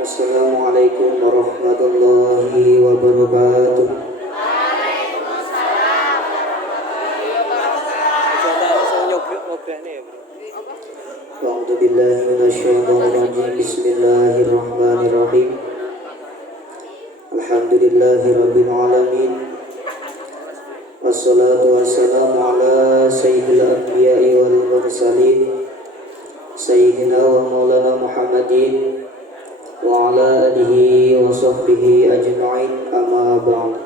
Assalamualaikum warahmatullahi wabarakatuh. A'udzu billahi minasyaitonir rajim. Bismillahirrahmanirrahim. Alhamdulillahirabbil alamin. Wassalatu wassalamu ala sayyidil anbiya'i wal mursalin sayyidina wa maulana Muhammadin wa ala alihi wa sahbihi ajma'in, amma ba'd.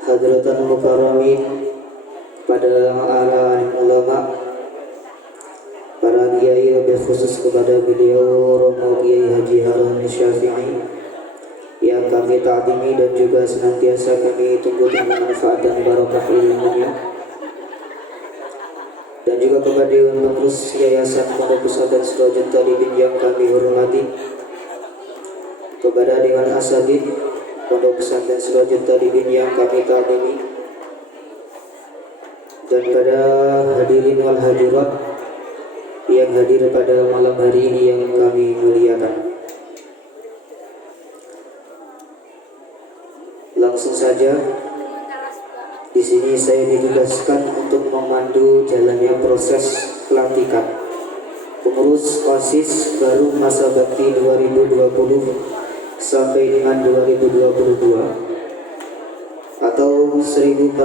Hadratan mukarramin, pada para ulama, para kiai, wabil khusus kepada beliau Romo Kiai Haji Harun Syafi'i yang kami ta'zimi dan juga senantiasa kami tunggu dengan manfaat dan barokah ilmunya, dan juga kepada Dewan Pengurus Yayasan Pondok Pesantren Sirajul Talibin yang kami hormati, kepada Dewan Asatidz Pondok Pesantren Sirajul Talibin yang kami ta'zimi, dan pada hadirin wal hadirat yang hadir pada malam hari ini yang kami muliakan. Langsung saja, di sini saya ditugaskan untuk memandu jalannya proses pelantikan pengurus OSIS baru masa bakti 2020 sampai dengan 2022 atau 1442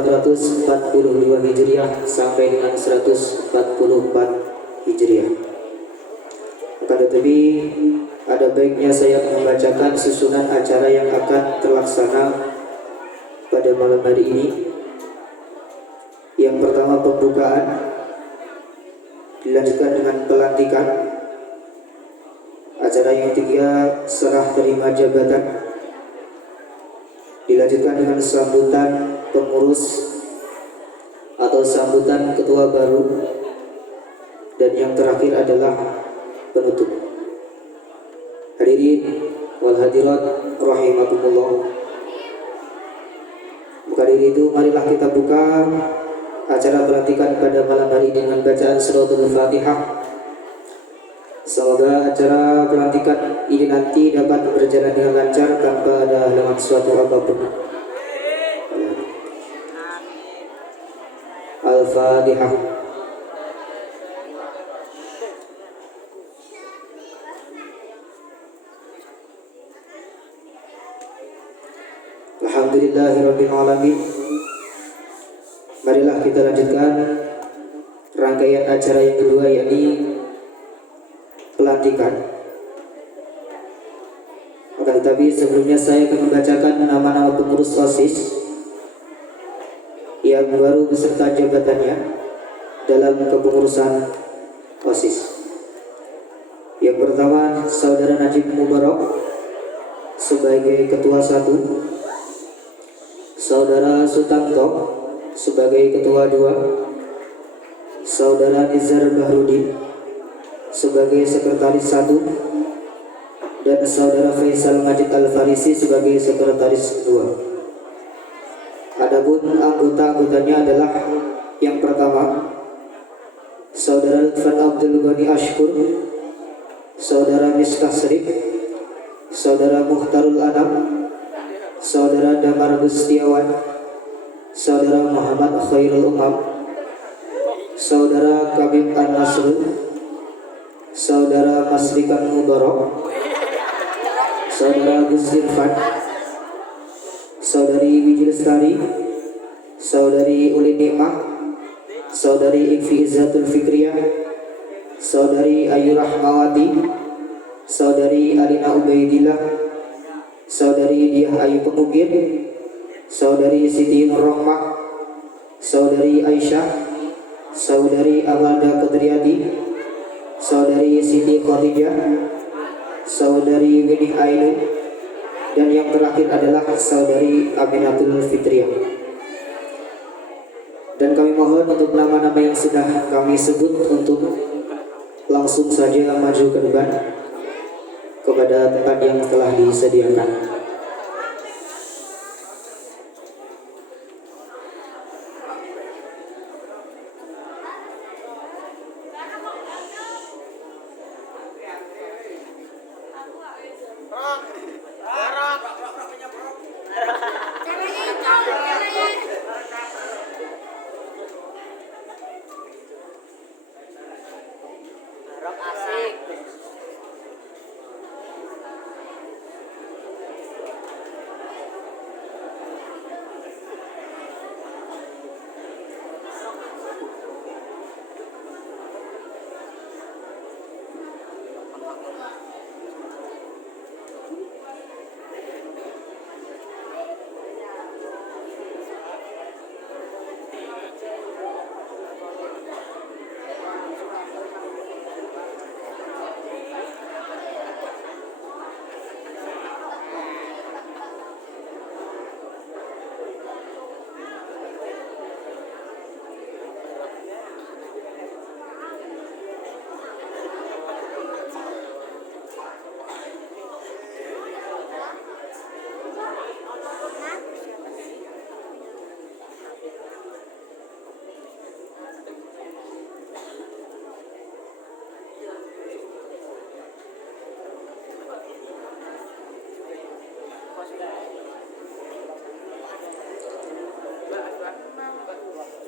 Hijriah sampai dengan 144 Hijriah. Akan tetapi ada baiknya saya membacakan susunan acara yang akan terlaksana pada malam hari ini. Yang pertama pembukaan, dilanjutkan dengan pelantikan. Acara yang ketiga serah terima jabatan, dilanjutkan dengan sambutan pengurus atau sambutan ketua baru, dan yang terakhir adalah penutup. Hadirin wal hadirat rahimakumullah. Maka dari itu marilah kita buka acara pelantikan pada malam hari ini dengan bacaan suratul Fatihah. Semoga acara pelantikan ini nanti dapat berjalan dengan lancar tanpa ada halangan suatu apapun. Al-Fatihah. Alhamdulillahirabbil alamin. Marilah kita lanjutkan rangkaian acara yang kedua, yakni pelantikan. Akan tetapi sebelumnya saya akan membacakan nama-nama pengurus OSIS yang baru beserta jabatannya dalam kepengurusan OSIS. Yang pertama, Saudara Najib Mubarak sebagai Ketua 1, Saudara Sutanto sebagai Ketua 2, Saudara Nizar Bahrudin sebagai Sekretaris 1, dan Saudara Faisal Majid Al-Farisi sebagai Sekretaris 2. Adapun anggota-anggotanya adalah yang pertama, Saudara Lutfan Abdul Ghani Ashkur, Saudara Miftah Srif, Saudara Muhtarul Anam, Saudara Damar Gustiawan, Saudara Muhammad Khairul Umam, Saudara Kabib An-Nasrul, Saudara Maslikan Mubarak, Saudara Gus Irfan, Saudari Wijilestari, Saudari Uli Nikmah, Saudari Ikfi Izzatul Fikriyah, Saudari Ayu Rahmawati, Saudari Alina Ubaidillah, Saudari Diah Ayu Pengukir, Saudari Siti Nurrohmah, Saudari Aisyah, Saudari Amalda Qadriyati, Saudari Siti Khadijah, Saudari Winih Ainun, dan yang terakhir adalah Saudari Aminatul Fitriyah. Dan kami mohon untuk nama-nama yang sudah kami sebut untuk langsung saja maju ke depan kepada tempat yang telah disediakan.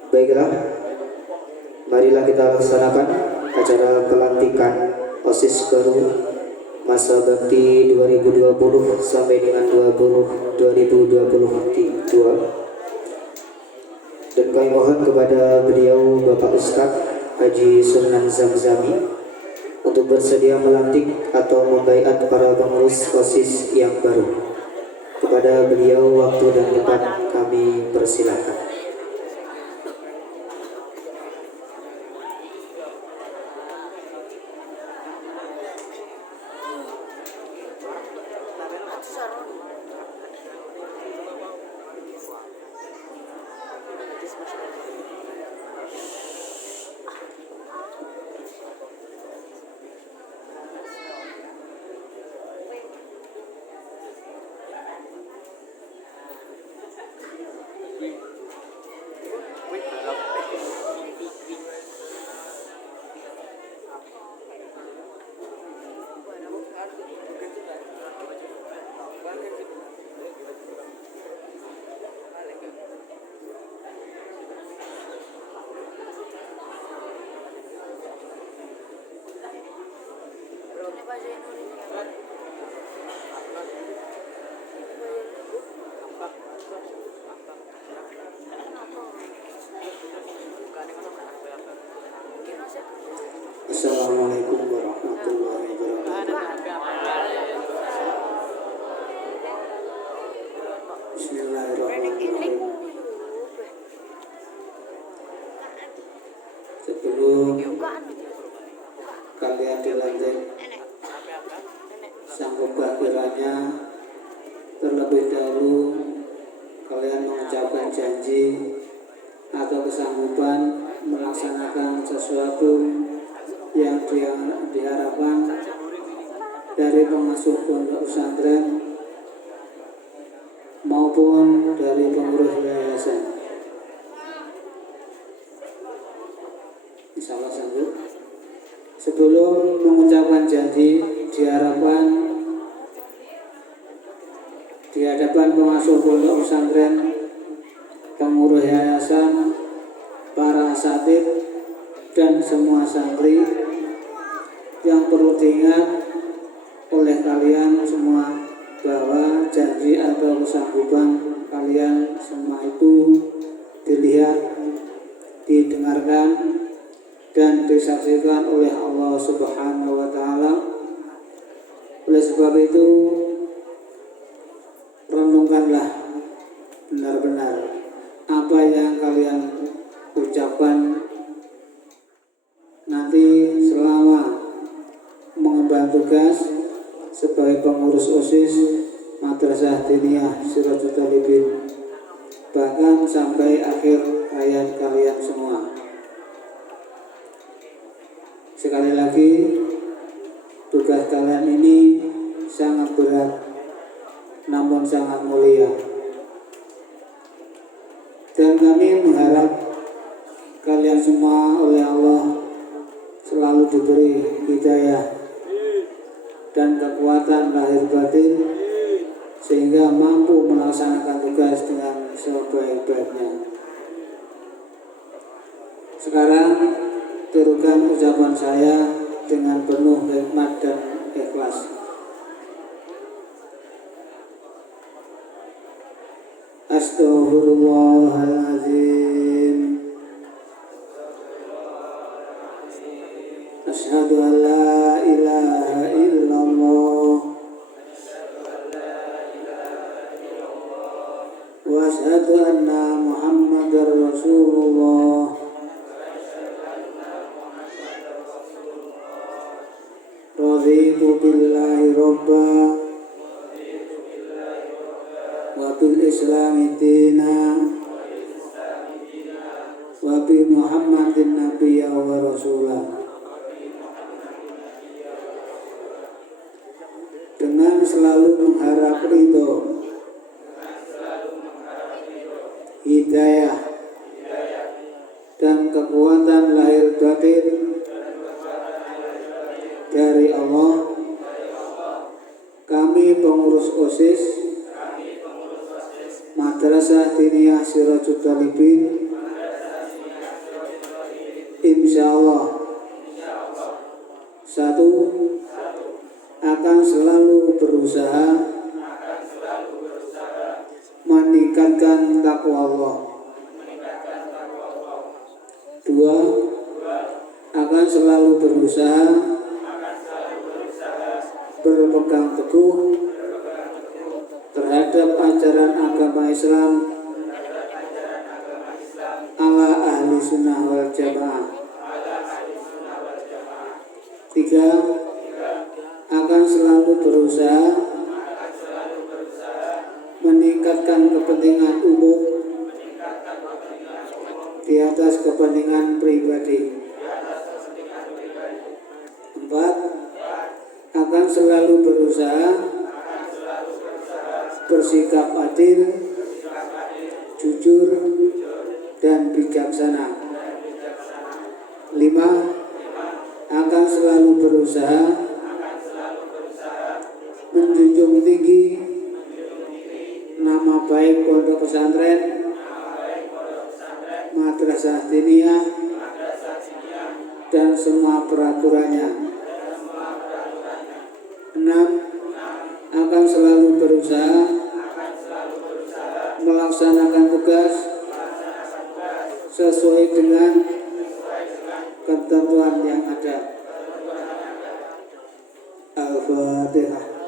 Baiklah, marilah kita laksanakan acara pelantikan OSIS baru masa bakti 2020 sampai dengan 2022. Dan kami mohon kepada beliau Bapak Ustadz Haji Sunan Zamzami untuk bersedia melantik atau membaiat para pengurus OSIS yang baru. Kepada beliau waktu dan tempat kami persilakan. Assalamualaikum warahmatullahi wabarakatuh. Bismillahirrahmanirrahim. Sebelum kalian dilantik sang kiranya, terlebih dahulu kalian mengucapkan janji atau kesanggupan melaksanakan sesuatu yang diharapkan dari pengasuh pondok pesantren maupun dari pengurus yayasan. Insyaallah sanggup. Sebelum mengucapkan janji, diharapkan di hadapan pengasuh pondok pesantren, pengurus yayasan, para asatidz dan semua santri yang perlu diingat oleh kalian semua bahwa janji atau kesanggupan kalian semua itu dilihat, didengarkan dan disaksikan oleh Allah Subhanahu wa taala. Oleh sebab itu, renungkanlah benar-benar apa yang kalian ucapkan nanti selama mengemban tugas sebagai pengurus OSIS Madrasah Diniyah Sirajul Talibin, bahkan sampai akhir hayat kalian semua. Sekali lagi, tugas kalian ini sangat berat namun sangat mulia, dan kami mengharap kalian semua oleh Allah selalu diberi hidayah dan kekuatan lahir batin sehingga mampu melaksanakan tugas dengan sebaik-baiknya. Sekarang tirukan ucapan saya dengan penuh hikmat dan ikhlas. Astaghfirullahaladzim. Asyhadu an la ilaha illallah wa asyhadu anna Muhammadar Rasulullah. Raditu billahi robba wa bil islami dina wa bi Muhammadin nabiyya wa rasulah. Dengan selalu mengharap ridho, hidayah dan kekuatan lahir batin dari Allah, kami pengurus OSIS Madrasah Diniyah Sirajul Talibin insya Allah. Satu, akan selalu berusaha meningkatkan takwa Allah. Dua, akan selalu berusaha berpegang teguh terhadap ajaran agama Islam ala ahli sunnah wal jamaah. Tiga, akan selalu berusaha meningkatkan kepentingan umum di atas kepentingan pribadi. Empat, akan selalu berusaha bersikap adil, jujur, dan bijaksana. Lima, akan selalu berusaha menjunjung tinggi nama baik pondok pesantren, madrasah diniyah, dan semua peraturannya. Enam, akan selalu berusaha melaksanakan tugas sesuai dengan ketentuan yang ada. Al-Fatihah.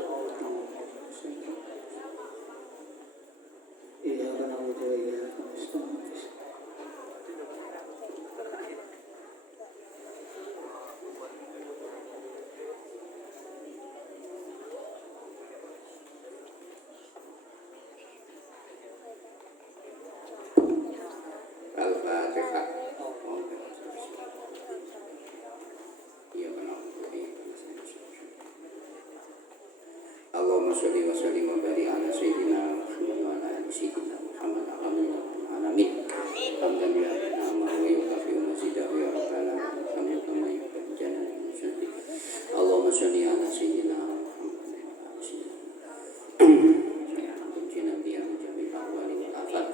Allahumma sholli wa sallim wa barik ala sayyidina Muhammad wa ala ali sayyidina Muhammad alamin. Hamdan ya nama wa yukafi mazidahu ya rabbana hamdu kama yuhibbu jannah wa syaddi. Allahumma sholli ala sayyidina Muhammad wa ala sayyidina Muhammad biya mujamil ahwali wal afat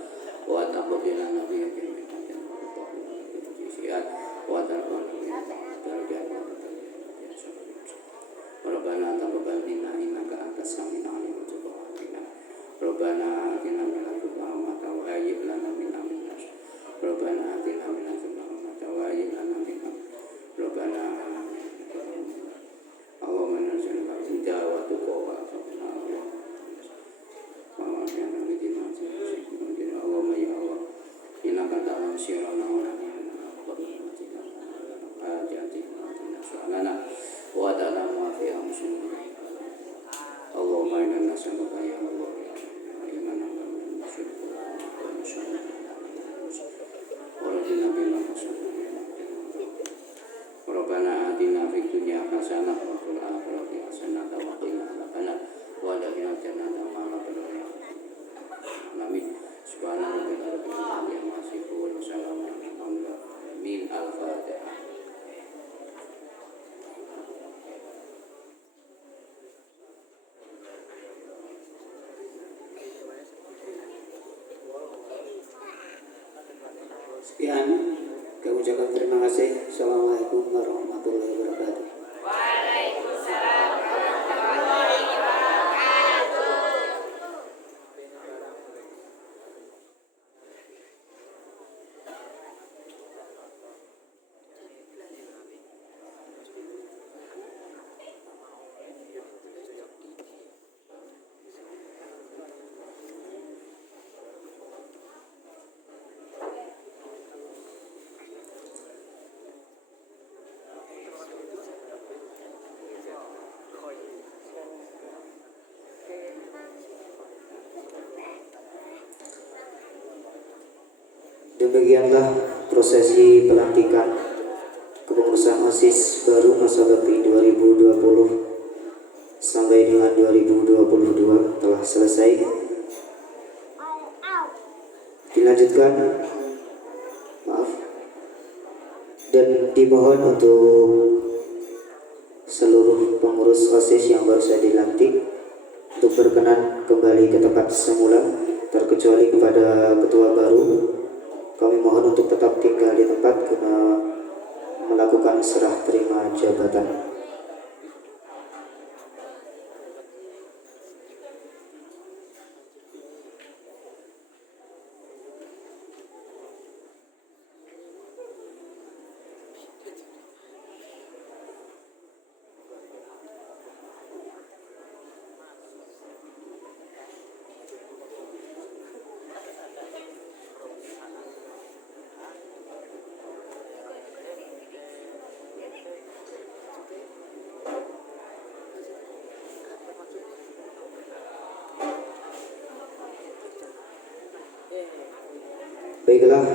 wa taqabbal nabiyya bil hikmati wa syiat wa tarqana darajat Rabbana taqabbal minna innaka antas samiul alim wa tub alaina. Rabbana atina min ladunka rahmatan wa hayyi lana min amrina rashada. Rabbana atina min ladunka rahmatan wa hayyi lana min amrina rashada. Rabbana Allahumma nas'aluka al-huda wa tuqa wa afaqna wa ahyana bidina Allahumma ya Allah innaka ta'lamu sirrana wa alaniyana wa rahmatika wa ajatina wa wa ta'lamu ma fi anfusina. Allahumma inna nas'aluka ya Allah ilman wa syukur wa nusyukur wa radina bima Rabbana atina fid dunya hasanah wa fil akhirati hasanah wa qina adzabannar wa adkhilna jannata ma'al abrar. Amin. Subhana rabbika rabbil izzati amma yasifun wa salamun alal mursalin. Al-Fatihah. Sekian, kami ucapkan terima kasih. Assalamualaikum warahmatullahi wabarakatuh. Waalaikumsalam warahmatullahi wabarakatuh. Demikianlah prosesi pelantikan kepengurusan OSIS baru masa bakti 2020 sampai dengan 2022 telah selesai. Dilanjutkan, maaf, dan dimohon untuk seluruh pengurus OSIS yang baru saja dilantik untuk berkenan kembali ke tempat semula, terkecuali kepada ketua baru. Kami mohon untuk tetap tinggal di tempat karena melakukan serah terima jabatan. Baiklah,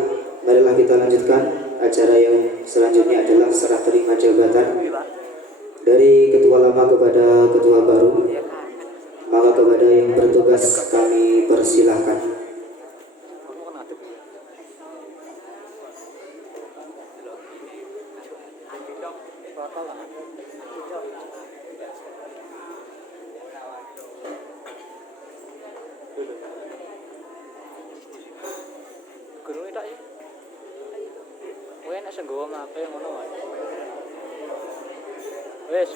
marilah kita lanjutkan. Acara yang selanjutnya adalah serah terima jabatan dari ketua lama kepada ketua baru. Maka kepada yang bertugas kami persilahkan. Guru itu ya. Kowe nek senggawa mape ngono wae. Wes.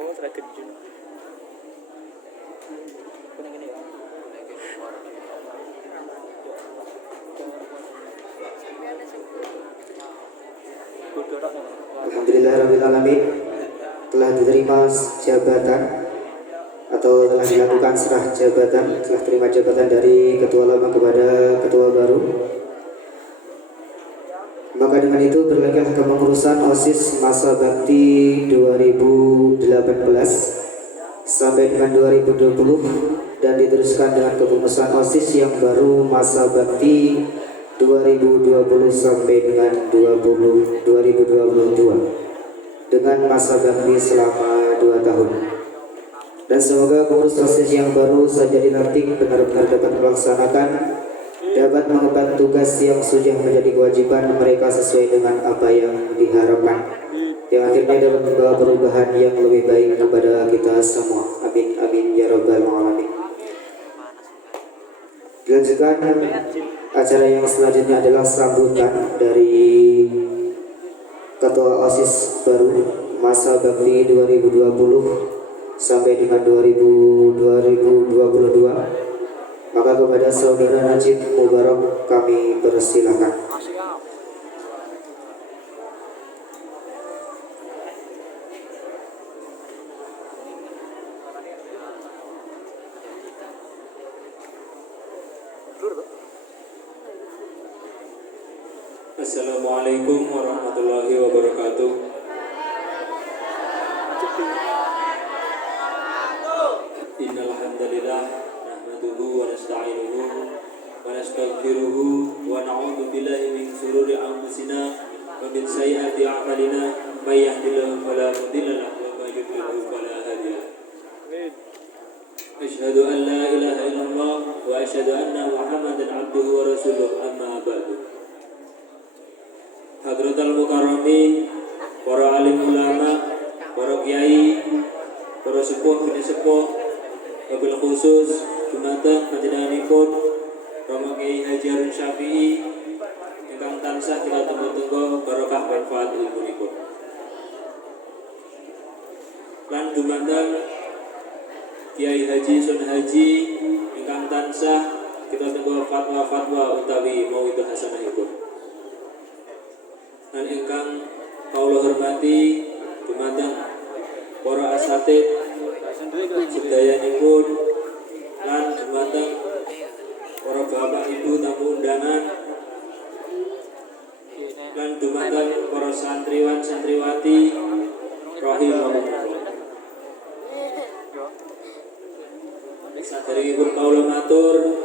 Oh, terakhir Jun. Kuning ini ya. Alhamdulillahirrahmanirrahim. Telah diterima jabatan atau telah dilakukan serah jabatan, telah terima jabatan dari ketua lama kepada ketua baru. Maka dengan itu berlanjut kepengurusan OSIS masa bakti 2018 sampai dengan 2020 dan diteruskan dengan kepengurusan OSIS yang baru masa bakti 2020 sampai dengan 2022 dengan masa bakti selama 2 tahun. Dan semoga pengurus OSIS yang baru saja dilantik benar-benar dapat melaksanakan, dapat mengemban tugas yang sudah menjadi kewajiban mereka sesuai dengan apa yang diharapkan, yang akhirnya dapat membawa perubahan yang lebih baik kepada kita semua. Amin amin ya rabbal alamin. Dilanjutkan acara yang selanjutnya adalah sambutan dari ketua OSIS baru masa bakti 2020 sampai dengan 2022. Maka kepada saudara Najib Mubarak kami persilakan. Assalamualaikum warahmatullahi wabarakatuh. Innal hamdalillah nahmaduhu wa nasta'inuhu wa nastaghfiruhu wa na'udzu billahi min shururi anfusina wa min sayyiati a'malina may yahdihillahu fala mudilla lahu wa may yudlil fala hadiya lahu. Asyhadu an la ilaha illallah wa asyhadu anna Muhammadan abduhu wa rasuluh, amma ba'du. Hadratul Mukarramin, para alim ulama, para kiai, para sepuh bini sepuh, wabil khusus dumateng panjenenganipun Rama Kyai Haji Harun Syafi'i ingkang tansah kita tunggu-tunggu barokah manfaat ilmunipun. Lan dumateng Kiai Haji Sun Haji ingkang tansah kita tunggu fatwa-fatwa utawi mauidhah hasanahipun. Dan ingkang kawula hormati dumateng para asatid sedayanipun lan dumateng para bapak ibu tamu undangan lan dumateng para santriwan santriwati rahimahumullah. Saderengipun kawula matur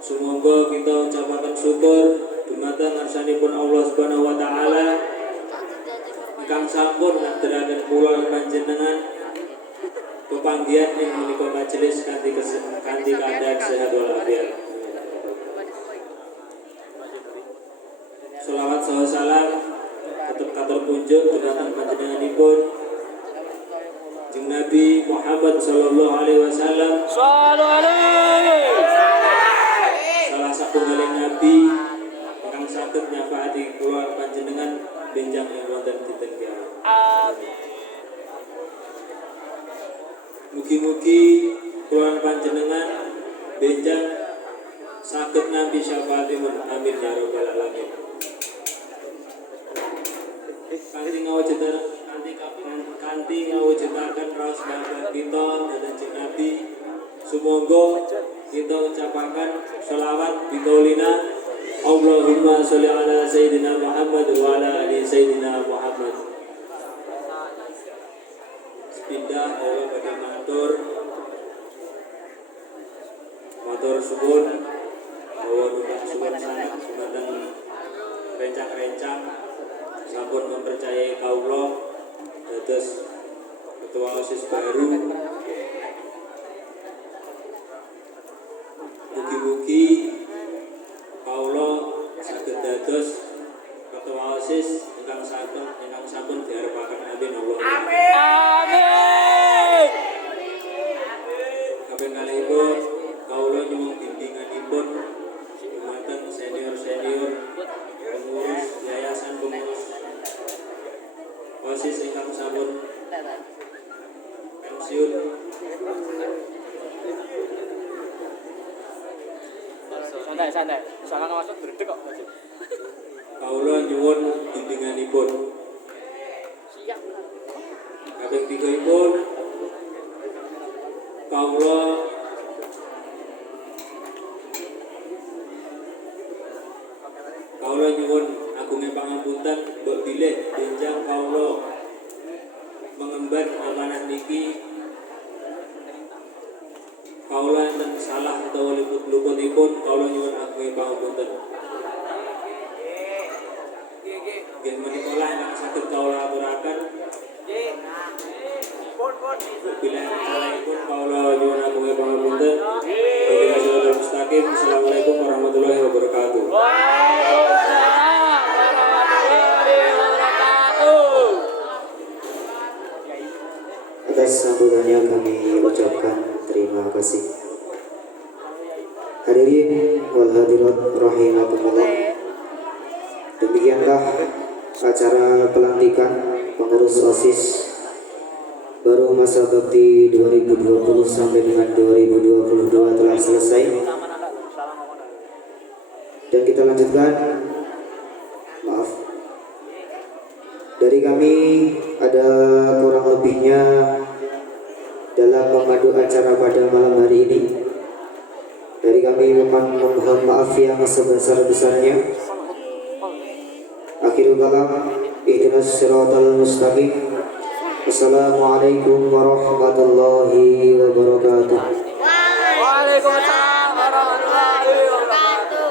sumangga kita ucapaken syukur dumateng ngarsanipun Allah Subhanahu wa taala ingkang sampun ngaturaken kula panjenengan pepanggihan ing menika majelis kanthi keadaan sehat walafiat. Sholawat saha salam tetep katur kunjuk dhumateng panjenenganipun Kanjeng Nabi Muhammad sallallahu alaihi wasallam. Salah satunggaling nabi ingkang saged nyafaati kula panjenengan benjang ing wonten dinten kiamat. Mugi-mugi kula panjenengan benjang saged nampi syafaatipun. Amin ya rabbal alamin. Kanthi ngawujudaken raos bangga kita dhateng Nabi, sumangga kita ucapaken sholawat bikaulina Allahumma sholli ala sayyidina Muhammad wa ala ali sayyidina Muhammad. Sepindah Allah badhe matur suwun bahwa numpang suwun sangat sumateng rencang-rencang sampun mempercayai kawula dados ketua OSIS baru. Mugi-mugi kawula saged dados ketua OSIS ingkang sampun diarepaken. Amin Allah. Amin. Kaping kalihipun kawula nyuwun bimbinganipun dumateng senior-senior pengurus yayasan pengurus OSIS ingkang sampun pensiun. Santai. Salah masuk berdek kok. Kawula nyuwun bimbinganipun. Siap. Kaping tigaipun kawula nyuwun agunging pangapunten mbok bilih benjang kawula mengemban amanah niki kawula enten salah utawa luputipun kawula nyuwun agunging pangapunten. Nggih menika lah ingkang saged kawula aturaken. Bila salahipun kawula nyuwun agunging pangapunten. Wabillahi taufiq mustaqim. Assalamualaikum warahmatullahi wabarakatuh. Atas sambutannya kami ucapkan terima kasih. Hadirin wal hadirat rahimakumullah. Demikianlah acara pelantikan pengurus OSIS baru masa bakti 2020 sampai dengan 2022 telah selesai. Dan kita lanjutkan. Maaf. Dari kami ada kurang lebihnya dalam memadu acara pada malam hari ini. Dari kami mohon maaf yang sebesar-besarnya. Akhirul kalam, ihdinas siratal mustaqim. Assalamualaikum warahmatullahi wabarakatuh. Waalaikumsalam warahmatullahi wabarakatuh.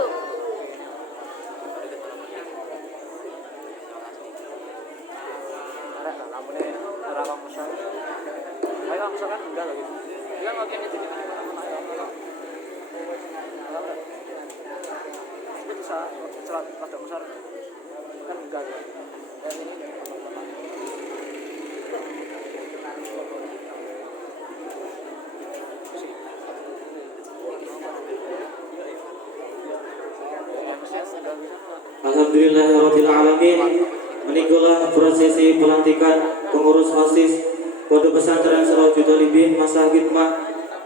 Alhamdulillahirrahmanirrahim. Menikulah prosesi pelantikan pengurus OSIS Pondok Pesantren Sirajul Talibin masa khidmah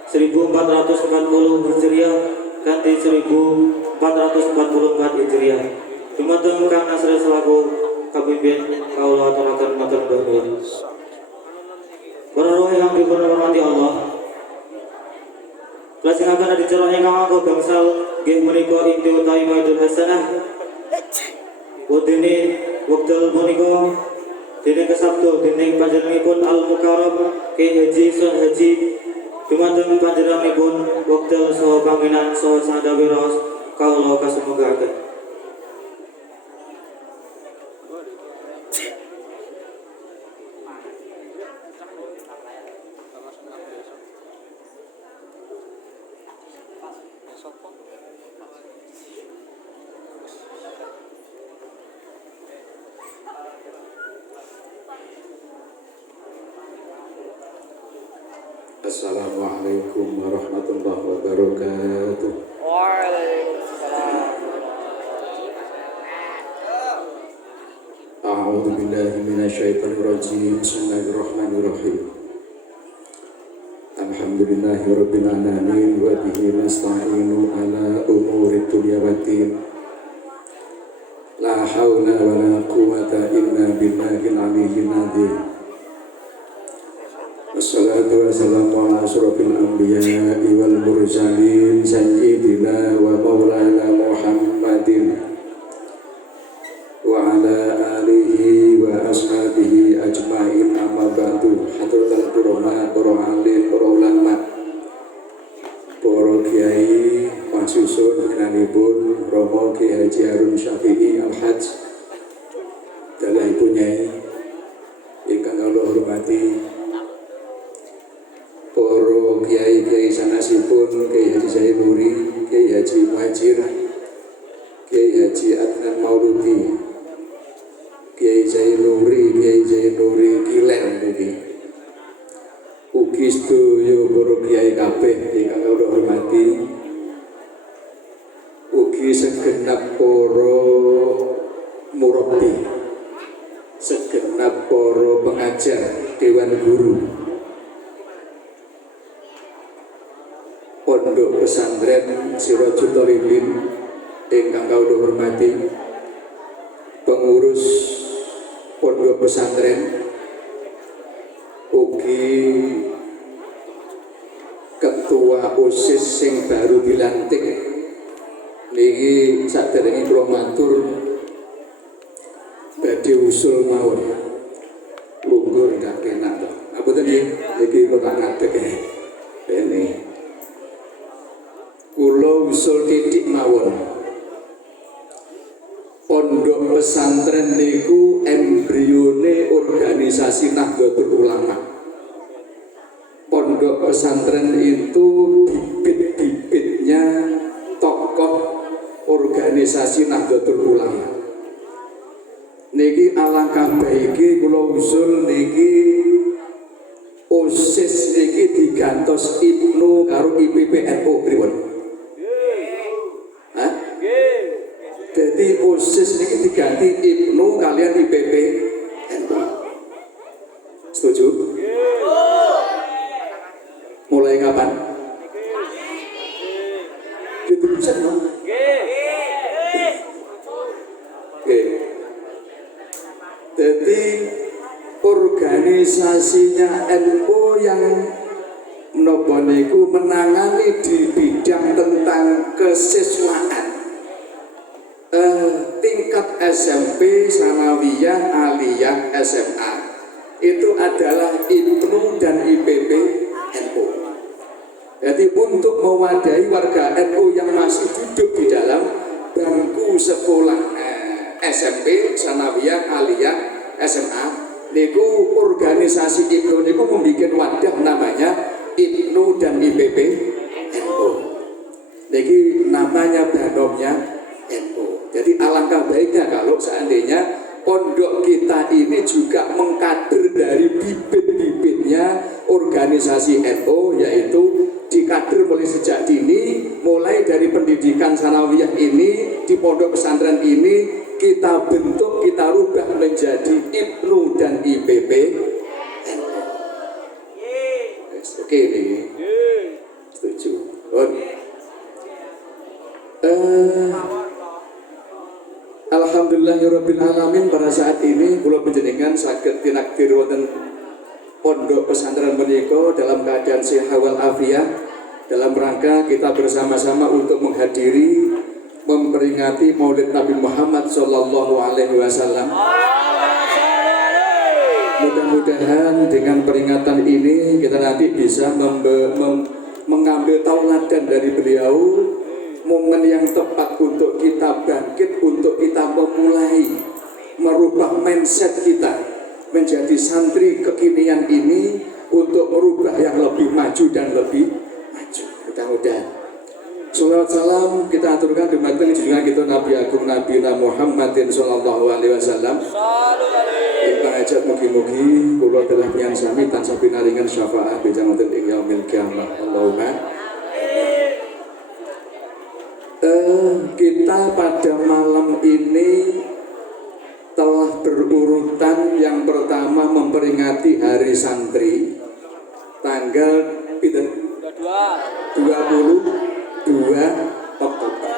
1440 Hijriah ganti 1444 Hijriah. Dumateng Kang Nasri selaku Kapimpin kaula aturaken matur nuwun. Para roh yang dipunrahmati Allah. Lajengaken adicara ingkang anggo gangsal nggih menika inti utawi maidul hasanah. Wadene wekdal punika dene kesabda dening panjenenganipun Al Mukarram Kyai Haji Sun Haji dumateng panjenenganipun wekdal saha panggenan saha sadawira kawula kasumenggaken. Assalamualaikum warahmatullahi wabarakatuh. Waalaikumsalam. A'udzu billahi minasyaitonir rajim. Bismillahirrahmanirrahim. Alhamdulillahirabbil alamin wa bihi nasta'inu ala umuri dunya waddin. La haula wala quwwata illa billahil aliyyil azim. Wassalatu wassalamu ala asyrofil anbiya'i wal mursalin sayyidina wa maulana Muhammadin wa ala alihi wa ashabihi ajma'in, amma ba'du. Hadratul ulama, para alim, para ulama, para kiai, mahsusun kenanipun Romo Ki Haji Harun Syafi'i Al-Hajj dalah ibu nyai ingkang kula hormati, para kiai-kiai sanasipun Kiai Haji Zainuri, Kiai Haji Muhajir, Kiai Haji Adnan Mauludi, Kiai Zainuri Kilen niki. Ugi sedaya para kiai kabeh ingkang kula hormati, ugi segenap para murabbi, segenap para pengajar dewan guru Pondok Pesantren Sirajul Talibin ingkang kula hormati, pengurus Pondok Pesantren, ugi ketua OSIS sing baru dilantik niki saderenge kula matur badhe usul mawon. Lungguh ndak kenak to. Apunten niki kula ngadeg ini. Kula usul titik mawon. Pondok pesantren niku embrione organisasi Nahdlatul Ulama. Pondok pesantren itu bibit-bibitnya tokoh organisasi Nahdlatul Ulama. Niki alangkah baiki kula usul niki OSIS niki digantos Ibnu karo IPPNU pripun? Hah? Jadi OSIS niki diganti Ibnu kalian IPPNU. Setuju? Mulai kapan? Gitu bisa dong? Oke. Jadi organisasinya NU yang menapa niku menangani di bidang tentang kesiswaan tingkat SMP, sanawiyah, aliyah, SMA itu adalah Ibnu dan IPPNU. Jadi untuk mewadahi warga NU yang masih duduk di dalam bangku sekolah SMP, sanawiyah, aliyah, SMA, niku organisasi Ibnu niku membuat wadah namanya Ibnu dan IPPNU. Niki namanya banomnya NU. Jadi alangkah baiknya kalau seandainya pondok kita ini juga mengkader dari bibit-bibitnya organisasi NU, yaitu dikader mulai sejak dini, mulai dari pendidikan sanawiyah ini di pondok pesantren ini kita bentuk, kita rubah menjadi Ibnu dan IPPNU. Oke nih, setuju. Alhamdulillahirabbil alamin, pada saat ini kula panjenengan saged tinakdir wonten pondok pesantren menika dalam keadaan sehat wal afiat, dalam rangka kita bersama-sama untuk menghadiri memperingati Maulid Nabi Muhammad Sallallahu Alaihi Wasallam. Mudah-mudahan dengan peringatan ini kita nanti bisa mengambil tauladan dari beliau, momen yang tepat untuk kita bangkit, untuk kita memulai merubah mindset kita menjadi santri kekinian ini, untuk merubah yang lebih maju dan lebih maju. Mudah-mudahan. Salawat salam kita aturkan dumateng junjungan kita Nabi Agung Nabi Muhammadin Sallallahu Alaihi Wasallam. hajat mugi-mugi kula telah nyang sami tansah pinaringan syafaat bijanatin ing yaumil qiyamah. Allahumma. Kita pada malam ini telah berurutan. Yang pertama memperingati Hari Santri tanggal 22 Oktober.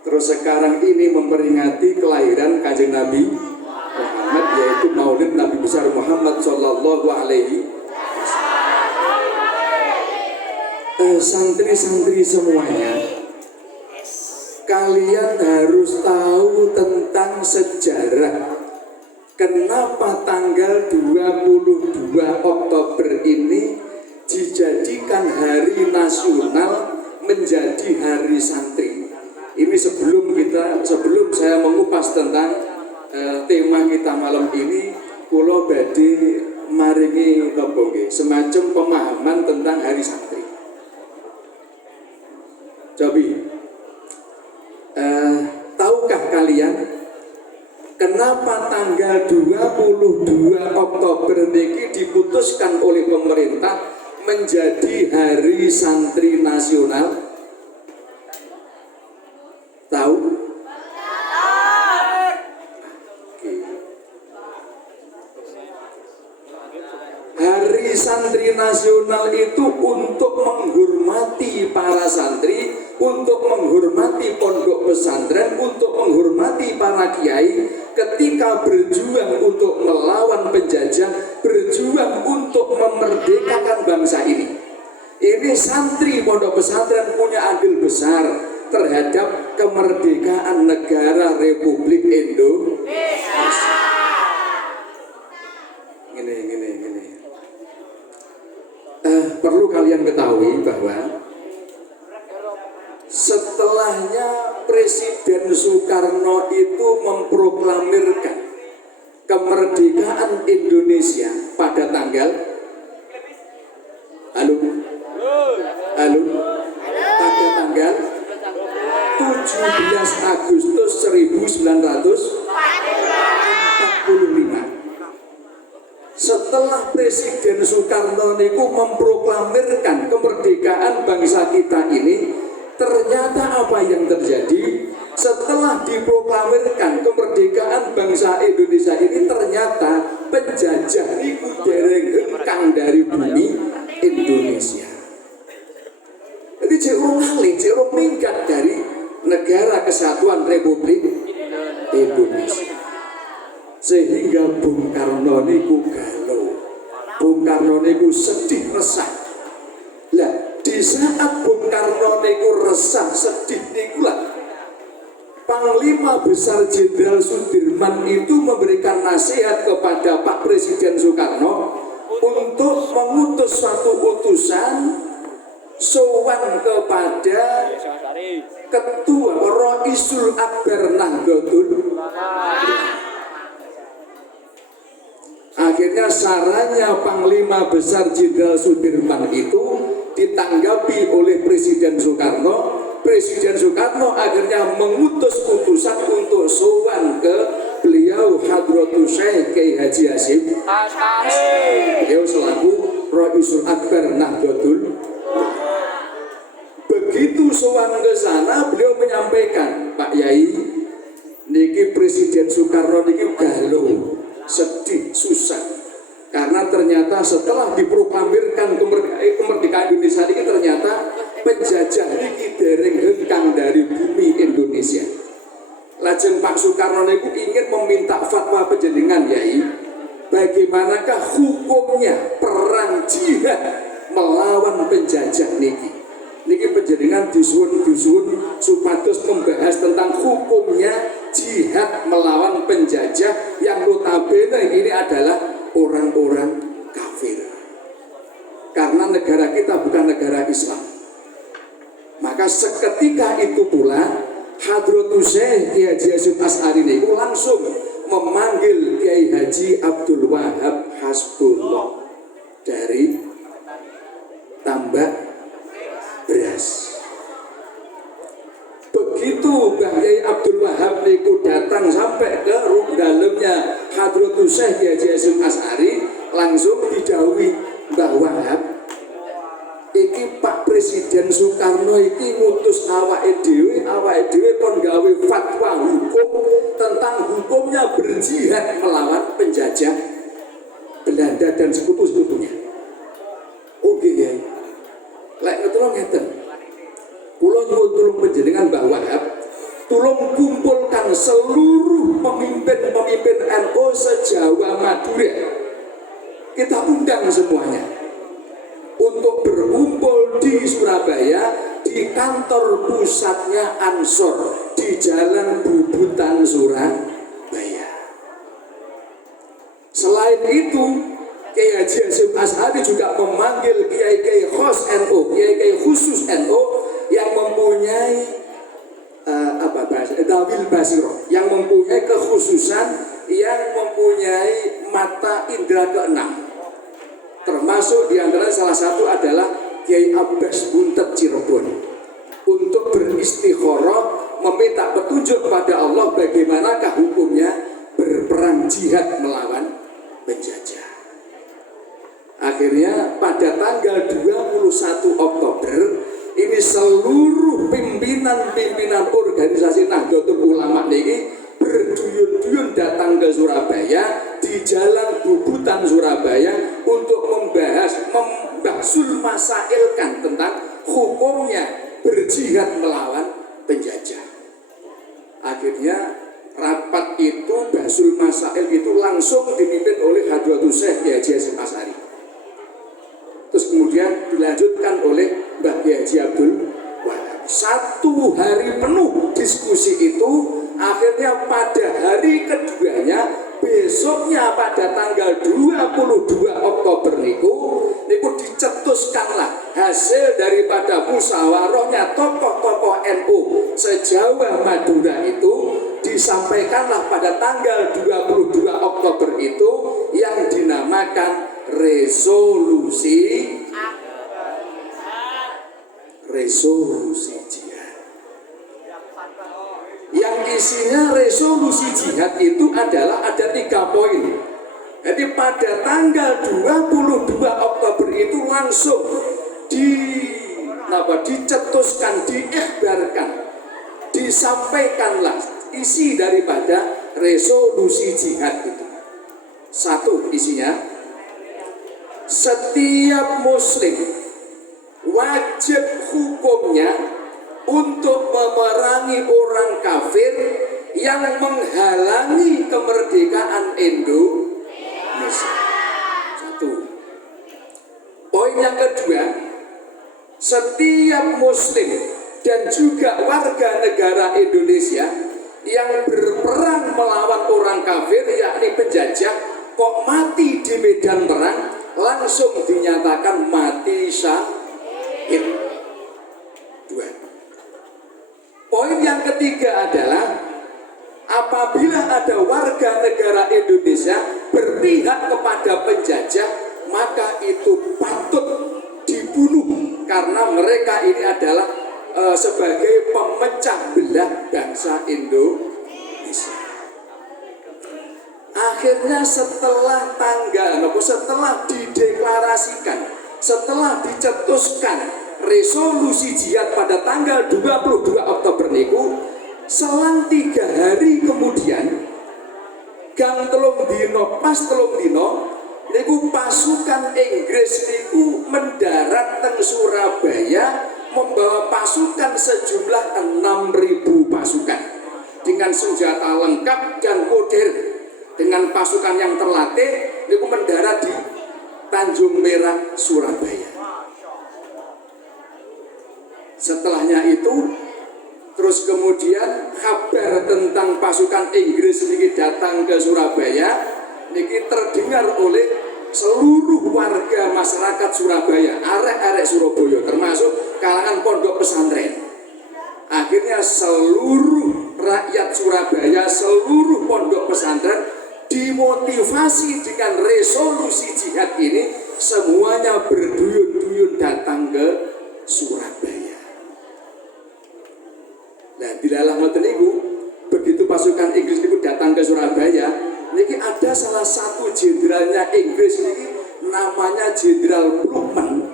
Terus sekarang ini memperingati kelahiran Kanjeng Nabi Muhammad, yaitu Maulid Nabi besar Muhammad Sallallahu Alaihi Wasallam. Santri-santri semuanya, kalian harus tahu tentang sejarah. Kenapa tanggal 22 Oktober ini dijadikan hari nasional menjadi hari santri? Ini sebelum saya mengupas tentang tema kita malam ini, kula badhe maringi semacam pemahaman tentang hari santri. Cobi, tahukah kalian kenapa tanggal 22 Oktober ini diputuskan oleh pemerintah menjadi hari santri nasional? Tahu? Hari santri nasional itu untuk menghormati para santri, untuk menghormati pondok pesantren, untuk menghormati para kiai ketika berjuang untuk melawan penjajah, berjuang untuk memerdekakan bangsa ini. Ini santri pondok pesantren punya andil besar terhadap kemerdekaan negara Republik Indonesia. Gini. Perlu kalian ketahui bahwa setelahnya Presiden Soekarno itu memproklamirkan kemerdekaan Indonesia pada tanggal pada tanggal 17 Agustus 1945. Setelah Presiden Soekarno niku memproklamirkan kemerdekaan bangsa kita ini, ternyata apa yang terjadi? Setelah diproklamirkan kemerdekaan bangsa Indonesia ini, ternyata penjajah niku dereng hengkang dari bumi Indonesia. Jadi jero minggat dari negara kesatuan Republik Indonesia. Sehingga Bung Karno niku galau, Bung Karno niku sedih resah. Lah di saat Bung Karno niku resah sedih niku lah, Panglima Besar Jenderal Sudirman itu memberikan nasihat kepada Pak Presiden Soekarno untuk mengutus suatu utusan sowan kepada Ketua Raisul Akbar Nahdlatul. Akhirnya sarannya Panglima Besar Jenderal Sudirman itu ditanggapi oleh Presiden Soekarno. Presiden Soekarno akhirnya mengutus utusan untuk sowan ke beliau Hadratus Syekh Kiai Haji Hasyim Asy'ari. Beliau selaku Raisul Akbar Nahdlatul. Begitu sowan ke sana, beliau menyampaikan, Pak Yai, niki Presiden Soekarno niki galau, sedih, susah, karena ternyata setelah diproklamirkan kemerdekaan Indonesia ini, ternyata penjajah niki dereng hengkang dari bumi Indonesia. Lajeng Pak Soekarno niku ingin meminta fatwa panjenengan, Yai, bagaimanakah hukumnya perang jihad melawan penjajah niki? Niki panjenengan disuwun supados membahas tentang hukumnya jihad melawan penjajah yang notabene ini adalah orang-orang kafir. Karena negara kita bukan negara Islam. Maka seketika itu pula Hadratus Syekh Kiai Haji Hasyim Asy'ari niku langsung memanggil Kiai Haji Abdul Wahab Hasbullah dari Tambak Beras. Begitu Mbah Yai Abdul Wahab niku datang sampai ke dalamnya Hadratus Syekh Kiai Haji Hasyim Asy'ari langsung didhawuhi Mbah Wahab, iki Pak Presiden Soekarno iki ngutus awake dhewe kon gawe fatwa hukum tentang hukumnya berjihad melawan penjajah Belanda dan sekutu-sekutunya. Oke ya. Lek ngetulung ngeten. Kula nyuwun tulung panjenengan Mbah Wahab, tulung kumpulkan seluruh pemimpin-pemimpin NU se-Jawa Madura. Kita undang semuanya untuk berkumpul di Surabaya di kantor pusatnya Ansor di Jalan Bubutan Surabaya. Selain itu, Kiai Haji Hasyim Asy'ari juga memanggil kiai-kiai khos NU, kiai-kiai khusus NU yang mempunyai Dawil Basiro, yang mempunyai kekhususan, yang mempunyai mata indera keenam. Termasuk diantara salah satu adalah Kiai Abbas Buntet Cirebon, untuk beristikharah meminta petunjuk pada Allah bagaimanakah hukumnya berperang jihad melawan penjajah. Akhirnya pada tanggal 21 Oktober ini seluruh pimpinan organisasi Nahdlatul Ulama ini berduyun-duyun datang ke Surabaya di Jalan Bubutan Surabaya untuk membahsul masailkan tentang hukumnya berjihad melawan penjajah. Akhirnya rapat itu, bahsul masail itu langsung dipimpin oleh Hadratus Syekh Kiai Haji Hasyim Asy'ari. Terus kemudian dilanjutkan oleh Mbah Kiai Haji Abdul Wahab. 1 hari penuh diskusi itu. Akhirnya pada hari keduanya, besoknya pada tanggal 22 Oktober niku dicetuskanlah hasil daripada musyawarahnya tokoh-tokoh NU se-Jawa Madura itu, disampaikanlah pada tanggal 22 Oktober itu yang dinamakan resolusi jihad. Yang isinya resolusi jihad itu adalah ada 3 poin. Jadi pada tanggal 22 Oktober itu langsung dicetuskan, diikhbarkan, disampaikanlah isi daripada resolusi jihad itu. 1 isinya, setiap muslim wajib hukumnya untuk memerangi orang kafir yang menghalangi kemerdekaan Indonesia. 1. Poin yang kedua, setiap muslim dan juga warga negara Indonesia yang berperang melawan orang kafir yakni penjajah kok mati di medan perang, langsung dinyatakan mati syahid. 2. Poin yang ketiga adalah apabila ada warga negara Indonesia berpihak kepada penjajah, maka itu patut dibunuh karena mereka ini adalah sebagai pemecah belah bangsa Indonesia. Akhirnya setelah dideklarasikan, setelah dicetuskan resolusi jihad pada tanggal 22 Oktober niku, selang 3 hari kemudian, gang telung dino, pas telung dino niku pasukan Inggris niku mendarat teng Surabaya membawa pasukan sejumlah 6.000 pasukan dengan senjata lengkap dan modern, dengan pasukan yang terlatih niku mendarat di Tanjung Merah, Surabaya. Setelahnya itu, terus kemudian kabar tentang pasukan Inggris ini datang ke Surabaya, ini terdengar oleh seluruh warga masyarakat Surabaya, arek-arek Surabaya, termasuk kalangan pondok pesantren. Akhirnya seluruh rakyat Surabaya, seluruh pondok pesantren dimotivasi dengan resolusi jihad ini, semuanya berduyun-duyun datang ke Surabaya. Nah, di dalam ngoten niku, begitu pasukan Inggris itu datang ke Surabaya, niki ada salah satu jenderalnya Inggris ini namanya Jenderal Pluckman.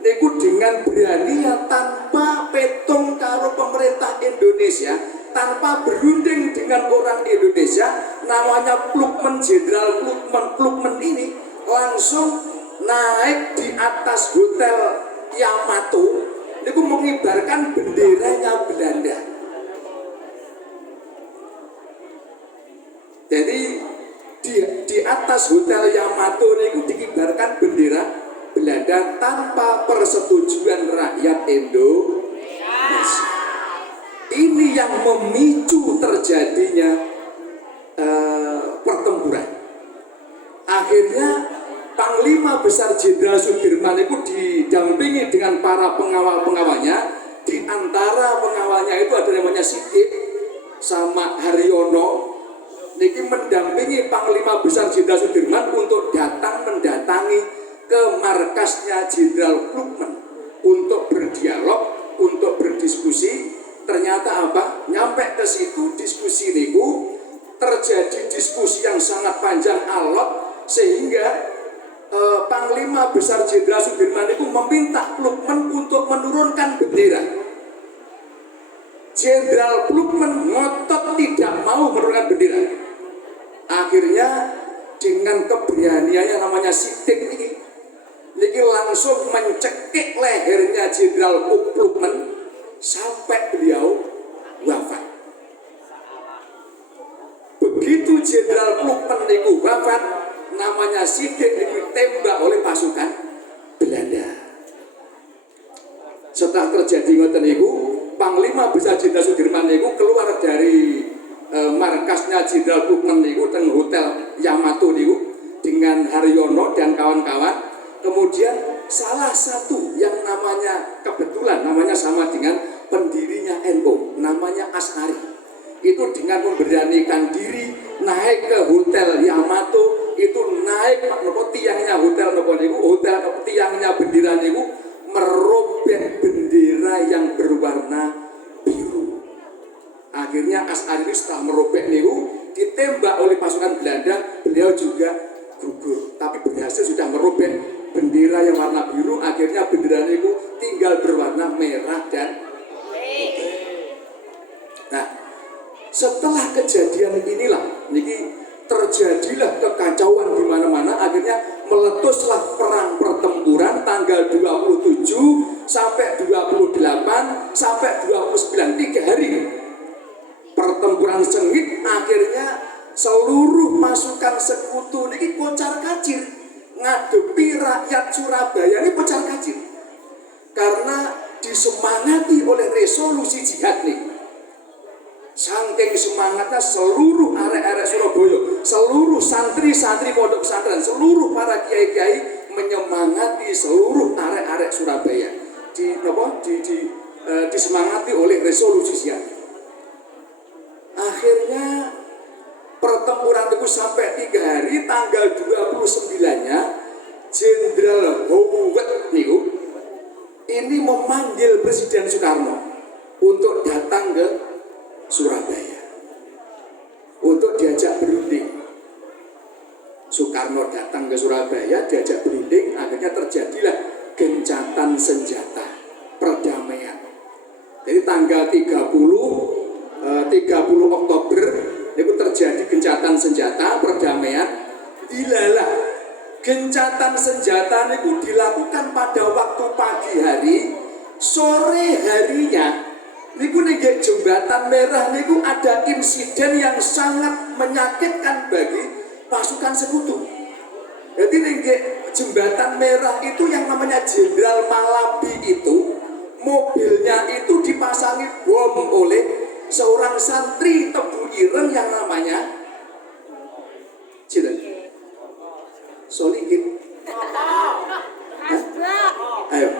Niku dengan berani tanpa petung karo pemerintah Indonesia, tanpa berunding dengan orang Indonesia, namanya Pluckman, Jenderal Pluckman ini langsung naik di atas hotel Yamato, niku mengibarkan benderanya Belanda. Jadi di atas hotel Yamato niku dikibarkan bendera Belanda tanpa persetujuan rakyat Indonesia. Ini yang memicu terjadinya pertempuran. Akhirnya Panglima Besar Jenderal Sudirman itu didampingi dengan para pengawal-pengawalnya. Di antara pengawalnya itu ada namanya Sidik sama Haryono. Niki mendampingi Panglima Besar Jenderal Sudirman untuk datang mendatangi ke markasnya Jenderal Pluckman untuk berdialog, untuk berdiskusi. Ternyata apa? Nyampe ke situ diskusi niku terjadi diskusi yang sangat panjang alot, sehingga Panglima Besar Jenderal Sudirman itu meminta Pluckman untuk menurunkan bendera. Jenderal Pluckman ngotot tidak mau menurunkan bendera. Akhirnya dengan keberaniannya namanya Sidik ini langsung mencekik lehernya Jenderal Pluckman sampai beliau wafat. Begitu Jenderal Pluckman niku wafat, namanya Sidik ditembak oleh pasukan Belanda. Setelah terjadi ngoten niku, Panglima Besar Jenderal Sudirman niku keluar dari markasnya Jenderal Pluckman niku teng hotel Yamato niku dengan Haryono dan kawan-kawan. Kemudian salah satu yang namanya kebetulan namanya sama dengan pendirinya NU, namanya Asy'ari. Itu dengan memberanikan diri naik ke hotel Yamato, itu naik tiangnya hotel nopo niku, hotel tiangnya bendera niku merobek bendera yang berwarna biru. Akhirnya Asy'ari setelah merobek niku ditembak oleh pasukan Belanda, beliau juga gugur, tapi berhasil sudah merobek bendera yang warna biru. Akhirnya bendera niku tinggal berwarna merah dan putih. Nah, setelah kejadian inilah niki terjadilah kekacauan di mana-mana. Akhirnya meletuslah perang pertempuran tanggal 27 sampai 28 sampai 29, 3 hari pertempuran sengit. Akhirnya seluruh pasukan sekutu niki kocar-kacir ngadepi rakyat Surabaya ini kocar-kacir karena disemangati oleh resolusi jihad nih. Saking semangatnya seluruh arek-arek Surabaya, seluruh santri-santri pondok pesantren, seluruh para kiai-kiai menyemangati seluruh arek-arek Surabaya. Disemangati oleh resolusi jihad. Akhirnya pertempuran itu sampai 3 hari. Tanggal 29-nya Jenderal Howard niku ini memanggil Presiden Soekarno untuk datang ke Surabaya untuk diajak berunding. Soekarno datang ke Surabaya, diajak berunding. Akhirnya terjadilah gencatan senjata perdamaian. Jadi tanggal 30 Oktober itu terjadi gencatan senjata perdamaian. Dilalah gencatan senjata itu dilakukan pada waktu pagi hari. Sore harinya niku nggih Jembatan Merah niku ada insiden yang sangat menyakitkan bagi pasukan sekutu. Jadi nggih Jembatan Merah itu yang namanya Jenderal Malabi itu mobilnya itu dipasangi bom oleh seorang santri Tebu Ireng yang namanya Solikin. Ayo,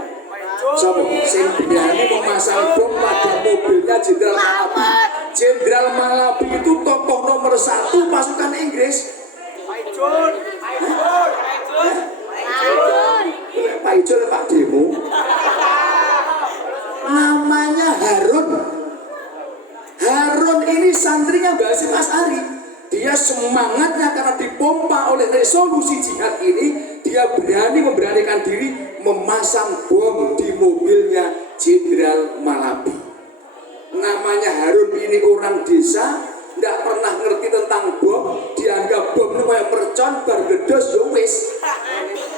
sopo sing berani memasang bom pada mobilnya Jenderal Malabi. Jenderal Malabi itu tokoh nomor 1 pasukan Inggris. Pak Ijol, Pak Demo. Namanya Harun. Harun ini santrinya Mbah Hasyim Asy'ari. Dia semangatnya karena dipompa oleh resolusi jihad ini, dia memberanikan diri memasang bom di mobilnya Jenderal Malabi. Namanya Harun ini orang desa, tidak pernah ngerti tentang bom, dianggap bom ini kayak mercon, bergedos, yowis.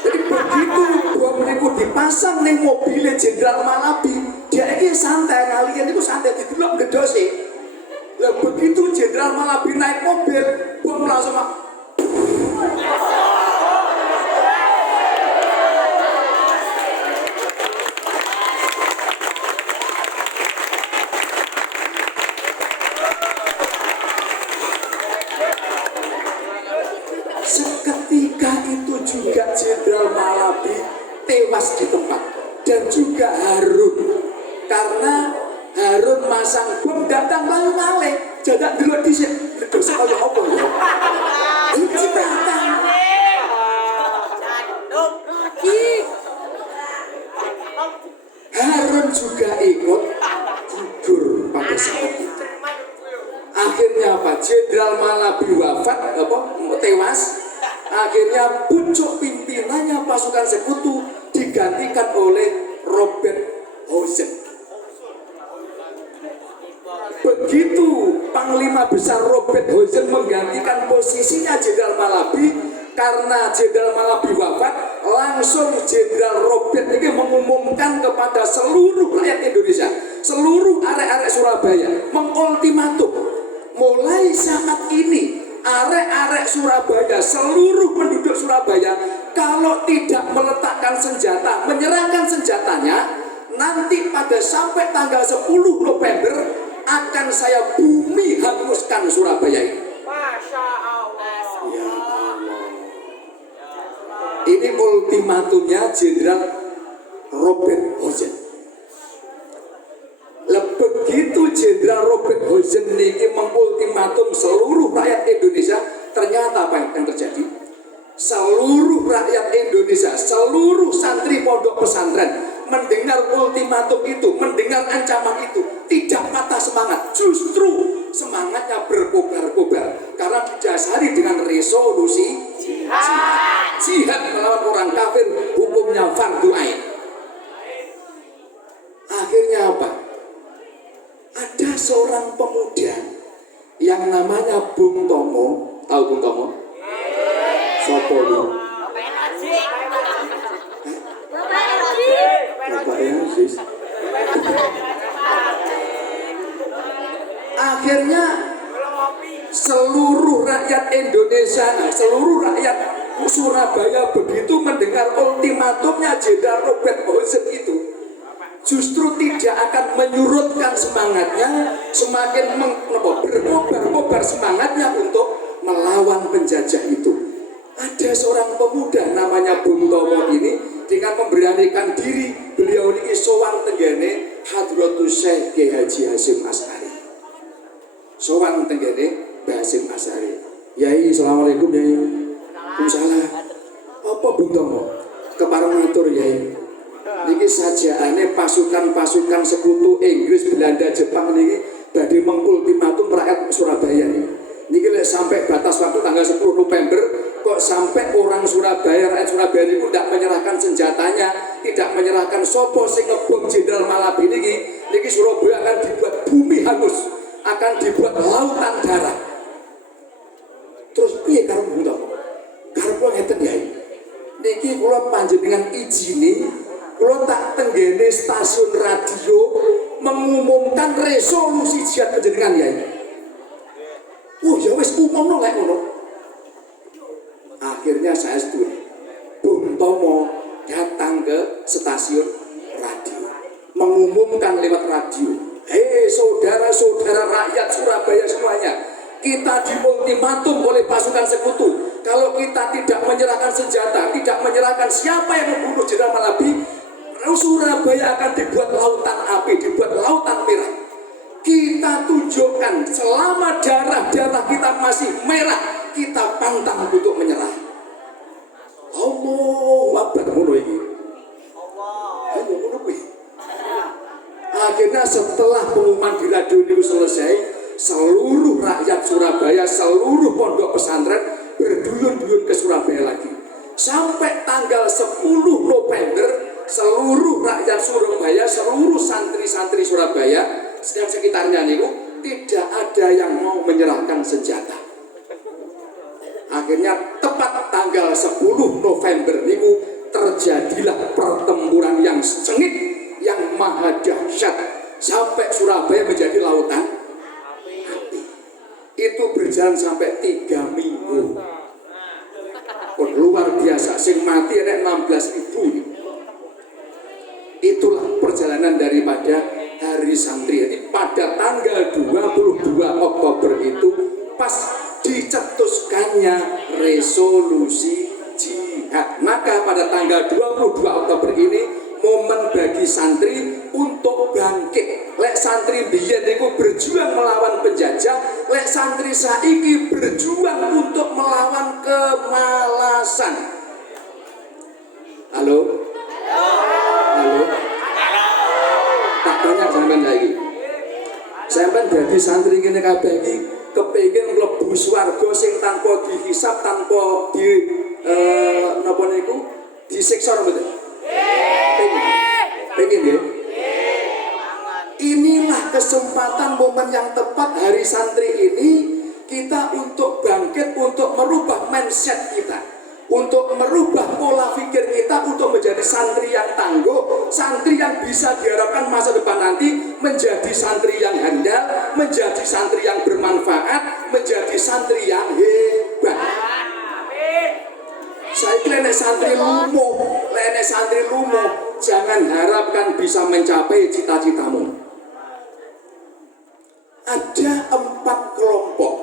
Jadi begitu bom itu dipasang nih mobilnya Jenderal Malabi, dia ini santai, ngalian itu santai, didelok gedos sih. Lah begitu Jenderal Malabi naik mobil, bom langsung seketika itu juga Jenderal Malabi tewas di tempat, dan juga Harun, karena Harun masang bom datang lalu ngalih jadak dulu di sini dosa kaya apa ya ini cipratan Harun juga ikut gugur pada saat itu. Akhirnya apa? Jenderal Malabi wafat, tewas. Akhirnya pucuk pimpinannya pasukan sekutu digantikan oleh Robert Houzen. Begitu Panglima Besar Robert Houzen menggantikan posisinya Jenderal Malabi, karena Jenderal Malabi wafat, langsung Jenderal Robert ini mengumumkan kepada seluruh rakyat Indonesia, seluruh arek-arek Surabaya, mengultimatum, mulai saat ini arek-arek Surabaya, seluruh penduduk Surabaya, kalau tidak meletakkan senjata, menyerahkan senjatanya, nanti pada sampai tanggal 10 November akan saya bumi hanguskan Surabaya ini. Masya Allah. Ya Allah. Ini ultimatumnya Jenderal Robert Houzen. Begitu Jenderal Robert Houzen ini mengultimatum seluruh rakyat Indonesia, ternyata apa yang terjadi? Seluruh rakyat Indonesia, seluruh santri pondok pesantren mendengar ultimatum itu, mendengar ancaman itu, tidak patah semangat, justru semangatnya berkobar-kobar karena didasari dengan resolusi jihad melawan orang kafir, hukumnya fardu ain. Akhirnya apa? Ada seorang pemuda yang namanya Bung Tomo. Tahu Bung Tomo? Sopo ini? Bapak Yazid. Akhirnya seluruh rakyat Indonesia, seluruh rakyat Surabaya begitu mendengar ultimatumnya Jenderal Robert Houzen itu, justru tidak akan menyurutkan semangatnya, semakin berkobar-kobar semangatnya untuk melawan penjajah itu. Ada seorang pemuda namanya Bung Tomo ini, dengan memberanikan diri, beliau ini sowan tenggene Hadratus Syekh Kiai Haji Hasyim Asy'ari. Sowan tenggene Mbah Hasyim Asy'ari. Yai, assalamualaikum Yai. Waalaikumsalam. Apa Bung Tomo? Kepareng matur Yai. Niki sajaane pasukan-pasukan sekutu Inggris, Belanda, Jepang niki badhe mengultimatum rakyat Surabaya niki. Niki lek sampai batas waktu tanggal 10 November kok sampai orang Surabaya, rakyat Surabaya itu tidak menyerahkan senjatanya, tidak menyerahkan sopo sing ngebom Jenderal Malabi niki Surabaya akan dibuat bumi hangus, akan dibuat lautan darah. Terus piye karo Bung Tomo? Karep ngeten ya. Niki kula panjenengan izini kula tak tenggene stasiun radio mengumumkan resolusi jihad panjenengan ya. Oh ya wis umumno lek ngono. Akhirnya saya setuju. Bung Tomo datang ke stasiun radio, mengumumkan lewat radio, hei saudara-saudara rakyat Surabaya semuanya, kita diultimatum oleh pasukan sekutu. Kalau kita tidak menyerahkan senjata, tidak menyerahkan siapa yang membunuh Jenderal Malabi, Surabaya akan dibuat lautan api, dibuat lautan merah. Kita tunjukkan selama darah-darah kita masih merah, kita pantang untuk menyerah. Allahu Akbar ngono iki. Akhirnya setelah pengumuman di radio itu selesai, seluruh rakyat Surabaya, seluruh pondok pesantren berduyun-duyun ke Surabaya lagi. Sampai tanggal 10 November seluruh rakyat Surabaya, seluruh santri-santri Surabaya dan sekitarnya niku tidak ada yang mau menyerahkan senjata. Akhirnya tepat tanggal 10 November niku terjadilah pertempuran yang sengit, yang maha dahsyat, sampai Surabaya menjadi lautan api. Itu berjalan sampai 3 minggu. Luar biasa, sing mati ada 16.000. Itulah perjalanan daripada Hari Santri. Jadi pada tanggal 22 Oktober itu pas dicetuskannya resolusi jihad. Maka pada tanggal 22 Oktober ini momen bagi santri untuk bangkit. Lek santri biyen niku berjuang melawan penjajah, lek santri saiki berjuang untuk melawan kemalasan. Halo? Halo? Tak banyak sampean lagi. Sampean dadi santri kene kabeh iki kepengin mlebu swarga sing tanpa dihisab, tanpa di napa niku disiksa mboten? Pengen ya? Inilah kesempatan momen yang tepat hari santri ini kita untuk bangkit, untuk merubah mindset kita, untuk merubah pola pikir kita, untuk menjadi santri yang tangguh, santri yang bisa diharapkan masa depan nanti menjadi santri yang handal, menjadi santri yang bermanfaat, menjadi santri yang hebat. Saya kira santri lumuh, jangan harapkan bisa mencapai cita-citamu. Ada 4 kelompok.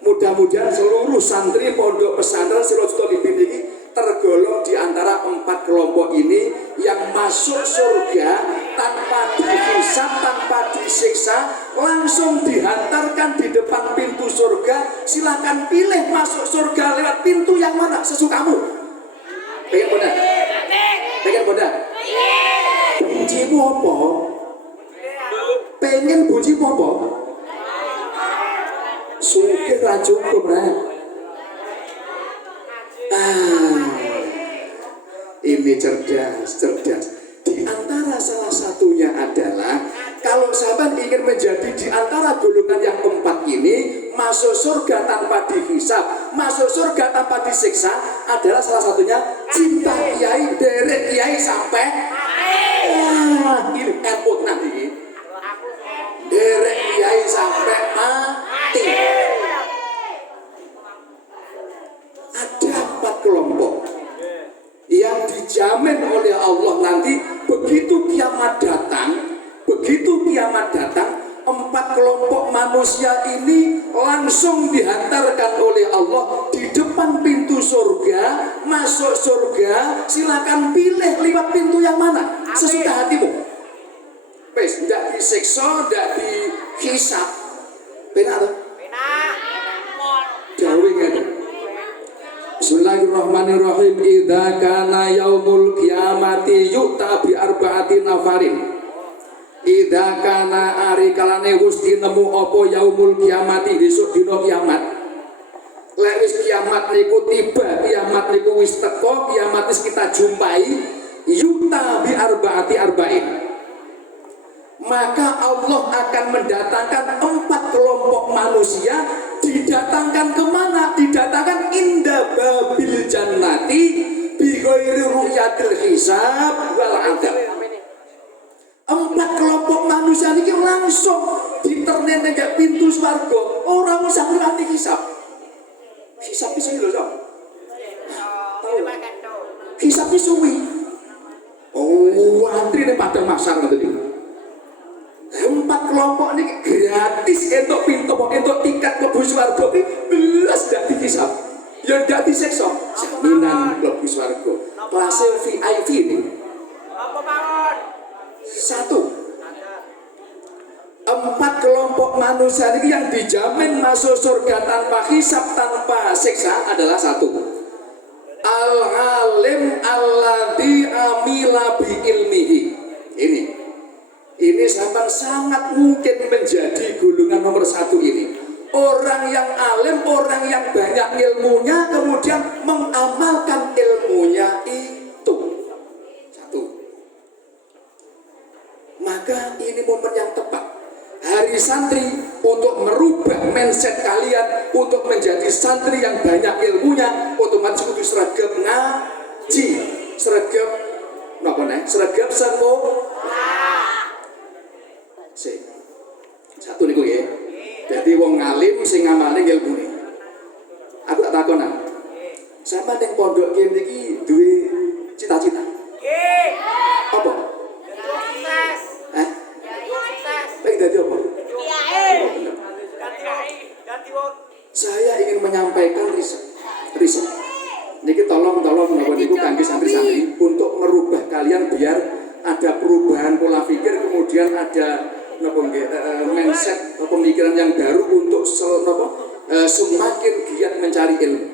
Mudah-mudahan seluruh santri pondok pesantren Siratul Talibin ini tergolong di antara 4 kelompok ini yang masuk surga tanpa dihisab, tanpa disiksa, langsung dihantarkan di depan pintu surga. Silakan pilih masuk surga lewat pintu yang mana sesukamu. Pengen benar? Pengen benar? Buncimu apa? Pengen buncimu apa? Sugih ra cukup ra. Ini cerdas. Di antara salah satunya adalah kalau sahabat ingin menjadi di antara golongan yang 4 ini, masuk surga tanpa dihisab, masuk surga tanpa disiksa, adalah salah satunya cinta kiai, derek kiai sampai ini emput nanti. Derek kiai sampai mati. Ada 4 kelompok yang dijamin oleh Allah nanti begitu kiamat datang, 4 kelompok manusia ini langsung dihantarkan oleh Allah di depan pintu surga, masuk surga, silakan pilih lewat pintu yang mana sesuka hatimu. Wes, tidak disiksa, tidak dihisab. Benar atau? Jauh ngene. Bismillahirrahmanirrahim. Idza kana yaumul qiyamati yu'ta bi arba'ati nafarin. Idza kana ari kalane wis dinemu apa yaumul qiyamati, besok dina kiamat. Lek wis kiamat niku tiba, kiamat niku wis teko, kiamat wis kita jumpai, yu'ta bi arba'in. Maka Allah akan mendatangkan 4 kelompok manusia. Didatangkan kemana? Didatangkan inda babil jannati bi ghairi ru'yatil hisab wal adab. 4 kelompok manusia ini langsung diternen nang pintu swarga, ora usah nganti hisab. Hisab iki lho, Sob. Hisab iki suwi. Oh, antri ning padang masar ngoten iki. 4 kelompok ini gratis entuk pintu, entuk tiket mlebu swarga iki belas ndak dihisab. Ya ndak disiksa. Jaminan mlebu swarga. Kelas VIP ini. Apa mawon? 1. 4 kelompok manusia ini yang dijamin masuk surga tanpa hisab, tanpa siksa adalah 1. Al-alim alladzi amila bi ilmihi. Ini sampai sangat mungkin menjadi golongan nomor 1 ini. orang yang alim, orang yang banyak ilmunya, kemudian mengamalkan ilmunya itu. Satu. Maka ini momen yang tepat. Hari santri untuk merubah mindset kalian untuk menjadi santri yang banyak ilmunya, otomatis kudu seragam ngaji, seragam napa nih? Seragam satu niku ya. Jadi wong ngalim sing ngamali ilmune. Aku tak takon ah. Sampe ning pondok kene iki duwe cita-cita. Nggih. Apa? Sukses. Sukses. Pengen dadi apa? Kiai. Saya ingin menyampaikan riset. Niki tolong napa niku kangge santri-santri untuk merubah kalian biar ada perubahan pola pikir, kemudian ada mindset pemikiran yang baru untuk semakin giat mencari ilmu.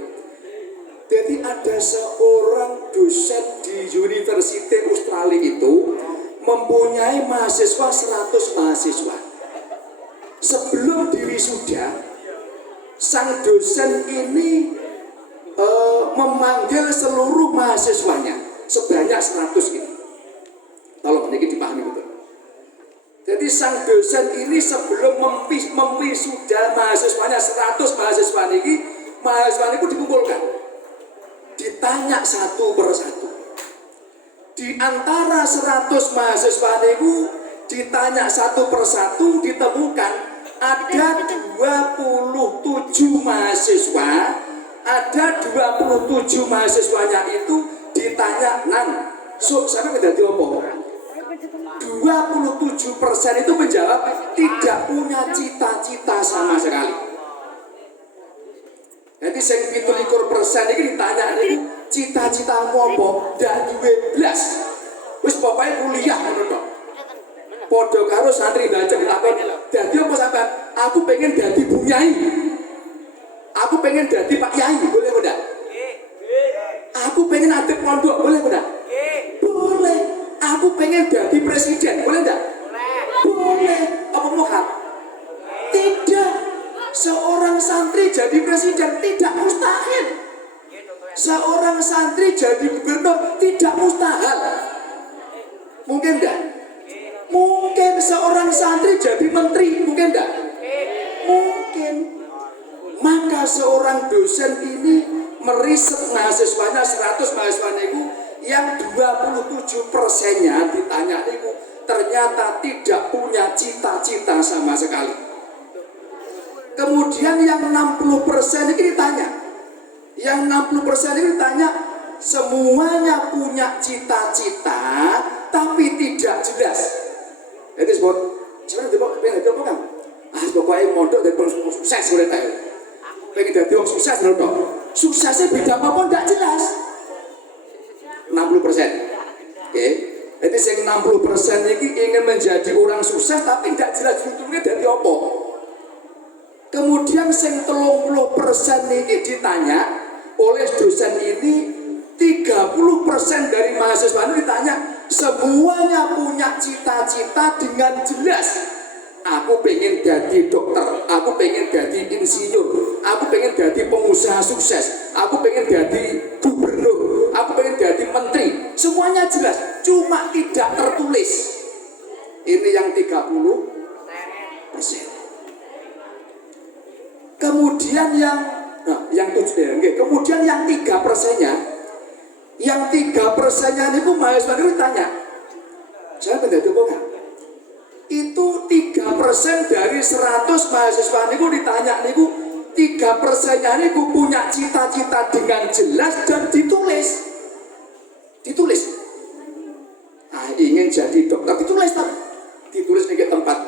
Jadi ada seorang dosen di Universitas Australia itu mempunyai mahasiswa 100 mahasiswa. Sebelum diwisuda, sang dosen ini memanggil seluruh mahasiswanya sebanyak 100 ini. Tolong ini dipahami betul. Jadi sang dosen ini sebelum memwisuda mahasiswanya 100 mahasiswa ini dikumpulkan, ditanya satu persatu. Di antara 100 mahasiswa itu ditanya satu persatu, ditemukan ada 27 mahasiswa, ada 27 mahasiswanya itu ditanya sampai menjadi apa? 27% itu menjawab tidak punya cita-cita sama sekali. Jadi sing 17% ini ditanya ini cita-citamu apa? Ndak duwe blas. Wis pokoke kuliah ngono tok. Padha karo santri baca ditakon, "Dadi apa sampean?" "Aku pengen dadi bunyai. Aku pengen dadi Pak Yai, boleh enggak?" "Aku pengen adep pondok, boleh enggak?" "Boleh." "Aku pengen jadi presiden, boleh enggak?" "Boleh." "Apa muhal?" Tidak. Seorang santri jadi presiden tidak mustahil. Seorang santri jadi gubernur tidak mustahil. Mungkin enggak? Mungkin seorang santri jadi menteri, mungkin enggak? Mungkin. Maka seorang dosen ini meriset mahasiswanya 100 mahasiswanya itu, yang 27%-nya ditanya itu ternyata tidak punya cita-cita sama sekali. Kemudian yang 60% ini ditanya. Yang 60% ini ditanya, semuanya punya cita-cita tapi tidak jelas. Itu sebut, sebenarnya pengen jadi apa kan? Pokoknya mondok dari sukses boleh tahu. Pengen jadi orang sukses menurut dong. Suksesnya beda apa pun tidak jelas. 60%. Oke. Jadi yang 60% ini ingin menjadi orang sukses tapi tidak jelas ujungnya dari apa. Kemudian yang 30% ini ditanya oleh dosen ini, 30% dari mahasiswa ini ditanya, semuanya punya cita-cita dengan jelas. Aku pengen jadi dokter, aku pengen jadi insinyur, aku pengen jadi pengusaha sukses, aku pengen jadi gubernur, aku pengen jadi menteri. Semuanya jelas, cuma tidak tertulis. Ini yang 30%. Kemudian kemudian yang 3%-nya, yang 3%-nya itu mahasiswa itu ditanya, saya menjadi apa? Itu 3% dari 100 mahasiswa itu ditanya niku, 3%-nya niku punya cita-cita dengan jelas dan ditulis. Nah, ingin jadi dokter, ditulis di tempat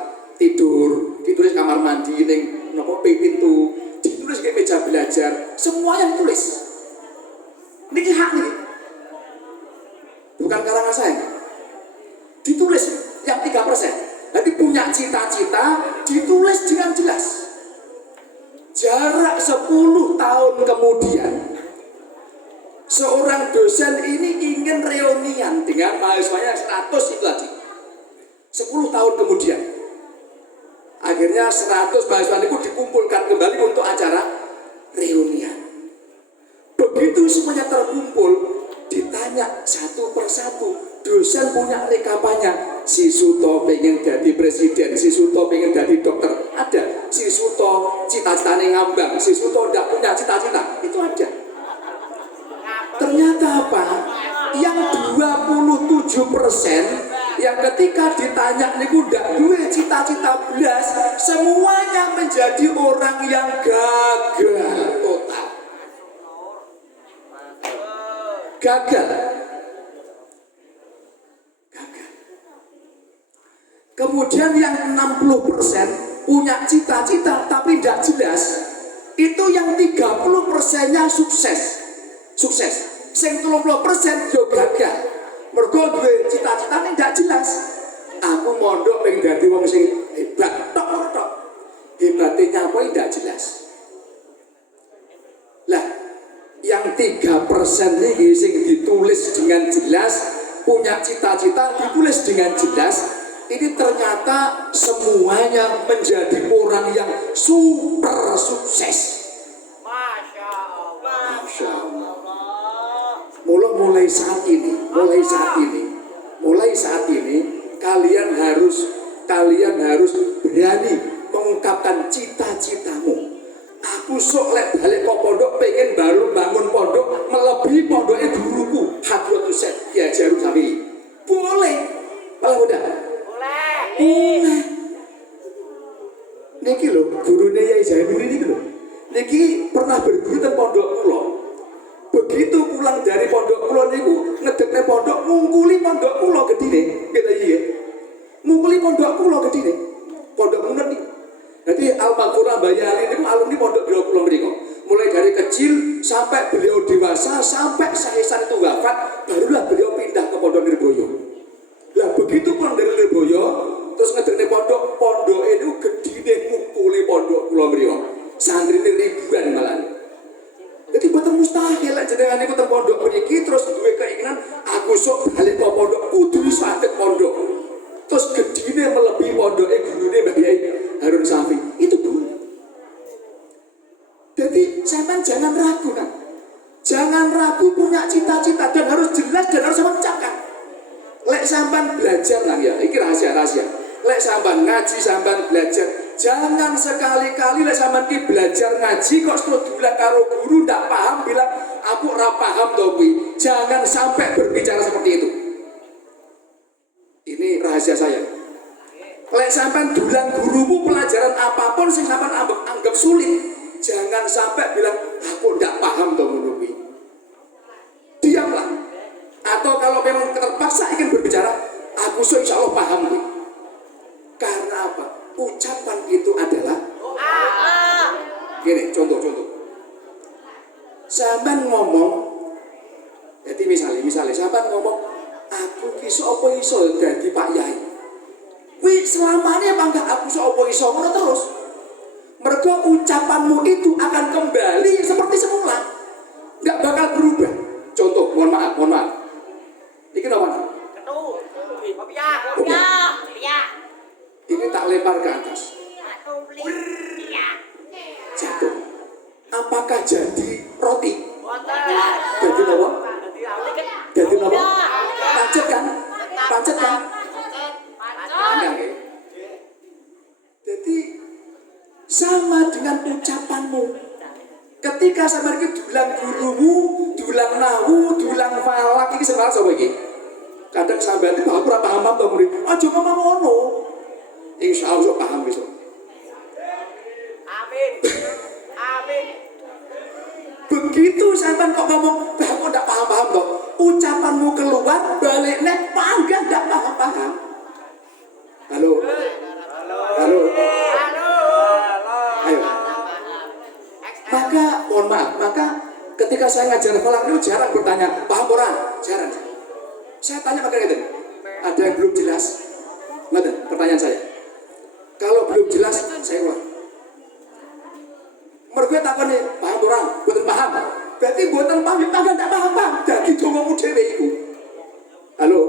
tidur, ditulis kamar mandi, ning nopo pintu, ditulis di meja belajar, semuanya ditulis. Niki hak nih, bukan karangan saya. Ditulis yang 3%. Jadi punya cita-cita ditulis dengan jelas. Jarak 10 tahun kemudian, seorang dosen ini ingin reunian dengan mahasiswanya 100 itu tadi. 10 tahun kemudian, Akhirnya 100 mahasiswa itu dikumpulkan kembali untuk acara reunian. Begitu semuanya terkumpul, ditanya satu persatu, dosen punya rekapannya. Si Suto pengen jadi presiden, si Suto pengen jadi dokter, ada. Si Suto cita-citanya ngambang, si Suto tidak punya cita-cita, itu ada. Ternyata apa? Yang 27% yang ketika ditanya niku ndak duwe cita-cita belas, semuanya menjadi orang yang gagal total. Gagal. Kemudian yang 60% punya cita-cita tapi tidak jelas, itu yang 30%-nya sukses. Sing 30% yo gagal. Mergo duwe cita-citane tidak jelas. Aku mondok pengen dadi wong sing hebat tok. Hebatnya apa tidak jelas. Lah, yang 3% ini sing ditulis dengan jelas, punya cita-cita ditulis dengan jelas, ini ternyata semuanya menjadi orang yang super sukses. Masya Allah. Masya Allah. Mulai saat ini, kalian harus berani mengungkapkan cita-citamu. Aku sok lek balik kok pondok pengen baru bangun pondok melebihi pondoknya guruku Hadratus Syekh Kiai Haji Harun Shamili. Boleh, malah udah. Boleh. Niki lho, gurunya Yai Zainuri niki lho. Niki pernah berguru teng pondok kula. Begitu pulang dari pondok kula niku ngedekne pondok ngungkuli pondok kula gedine. Kita iya. Ngungkuli pondok kula gedine. Pondok munten iki. Jadi almarhum Mbah Yali niku alumni pondok kula mriku. Mulai dari kecil sampai beliau dewasa sampai saesan itu wafat, barulah beliau pindah ke Pondok Nirboyo. Lah begitu pulang dari Nirboyo, terus ngedekne pondok itu gedine ngungkuli pondok kula mriku. Santrine ribuan malah. Jadi buatan mustahil lah jenengan niku teng pondok mriki terus duwe keinginan aku sok balik ke pondok kudu sadek pondok. Terus gedine melebihi pondoke gurune Mbah Yai Harun Syafi'i. Itu boleh. Jadi sampean jangan ragu kan. Jangan ragu punya cita-cita dan harus jelas dan harus mencakap. Lek sampean belajar lah ya, iki rahasia-rahasia. Lek sampean ngaji, sampean belajar, jangan sekali-kali lek sampean ki belajar ngaji kok terus bilang karo guru ndak paham bilang aku ora paham to kuwi. Jangan sampai berbicara seperti itu. Ini rahasia saya. Lek sampean dulang gurumu pelajaran apapun sing sampean anggap sulit, jangan sampai bilang aku ndak paham to ngono kuwi. Diamlah. Atau kalau memang terpaksa ingin berbicara, aku insyaallah paham kuwi. Karena apa? Ucapan itu adalah gini, contoh. Sampean ngomong, jadi misalnya sampean ngomong, aku ki sapa iso dadi Pak Yai. Kuwi selamanya apa enggak aku sapa iso ngono terus. Mergo ucapanmu itu akan kembali seperti semula. Enggak bakal berubah. Contoh, mohon maaf. Iki apa? Kopiah. Ini tak lempar ke atas. Jatuh. Apakah jadi roti? Jadi apa? Jadi apa? Pancet kan? Enggak. Jadi sama dengan ucapanmu. Ketika sama iki dulang gurumu, dulang nahu, dulang falak iki sebenarnya sapa iki? Kadang sampean itu aku ora paham to murid. Aja ngomong ngono. Insyaallah paham besok. Amin. Begitu sampean kok ngomong, "Bah, aku ndak paham-paham kok." Ucapanmu keluar, balik nek panggah ndak paham-paham. Halo. Ayo. Mohon maaf, ketika saya ngajar falak itu jarang bertanya, paham orang? Jarang. Saya tanya pakai gitu. Ada yang belum jelas? Ngerti pertanyaan saya? Kalau belum jelas, saya ulang. Mereka takkan nih, paham orang? Buatan paham. Berarti buatan paham, ya paham, tidak paham. Jadi cuma mu dewe itu. Halo?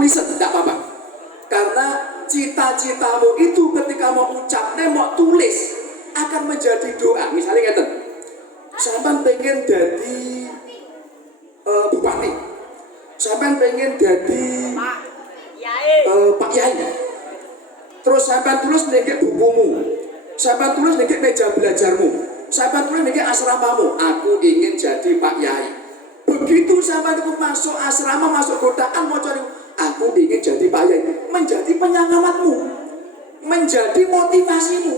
tulisan, tidak apa-apa. Karena cita-citamu itu ketika mau ucapnya mau tulis akan menjadi doa. Misalnya ngeten, sampean pengen jadi bupati, sampean pengen jadi Pak Yai, terus sampean tulis nengke bukumu, sampean tulis nengke meja belajarmu, sampean tulis nengke asramamu, aku ingin jadi Pak Yai. Begitu sampean itu masuk asrama, masuk godaan mau cari, aku ingin jadi Pak Yai, menjadi penyemangatmu, menjadi motivasimu.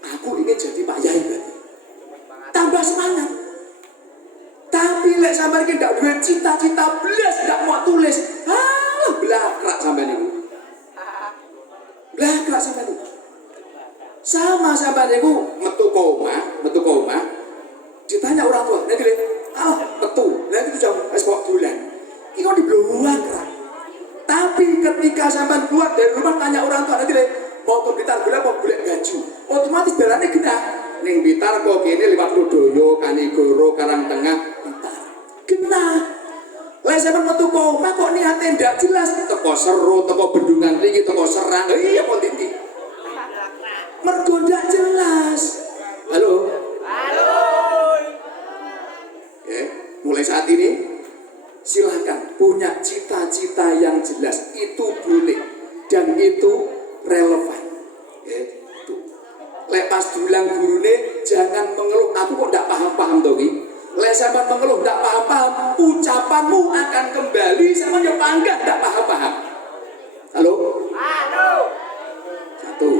Aku ingin jadi Pak Yai berarti. Tambah semangat. Tapi lek sampean iki ndak duwe cita-cita blas ndak mau tulis, blakrak sampean niku. Blakrak sampean niku. Sama sampean niku metu koma, ditanya orang tua, nek le, metu. Lah itu jam wis kok dolan. Iki kok diblakrak. Tapi ketika sampean keluar dari rumah tanya orang tua, nek le, mau ke Blitar golek apa golek baju, otomatis dalane genah. Ning Blitar kok kene liwat Ludoyo, Kanigoro, Karangtengah, Blitar. Genah. Lah sampean metu kok kok niate ndak jelas, teko Seru, teko Bendungan Tinggi, teko Serang. Iya kok ndi. Mergo ndak jelas. Halo. Mulai saat ini silahkan punya cita-cita yang jelas, itu boleh dan itu relevan. Lepas dulang gurune jangan mengeluh, aku kok tidak paham-paham toh ki. Lek sampean mengeluh tidak paham-paham, ucapanmu akan kembali sama yang bangga tidak paham-paham. Halo? Satu.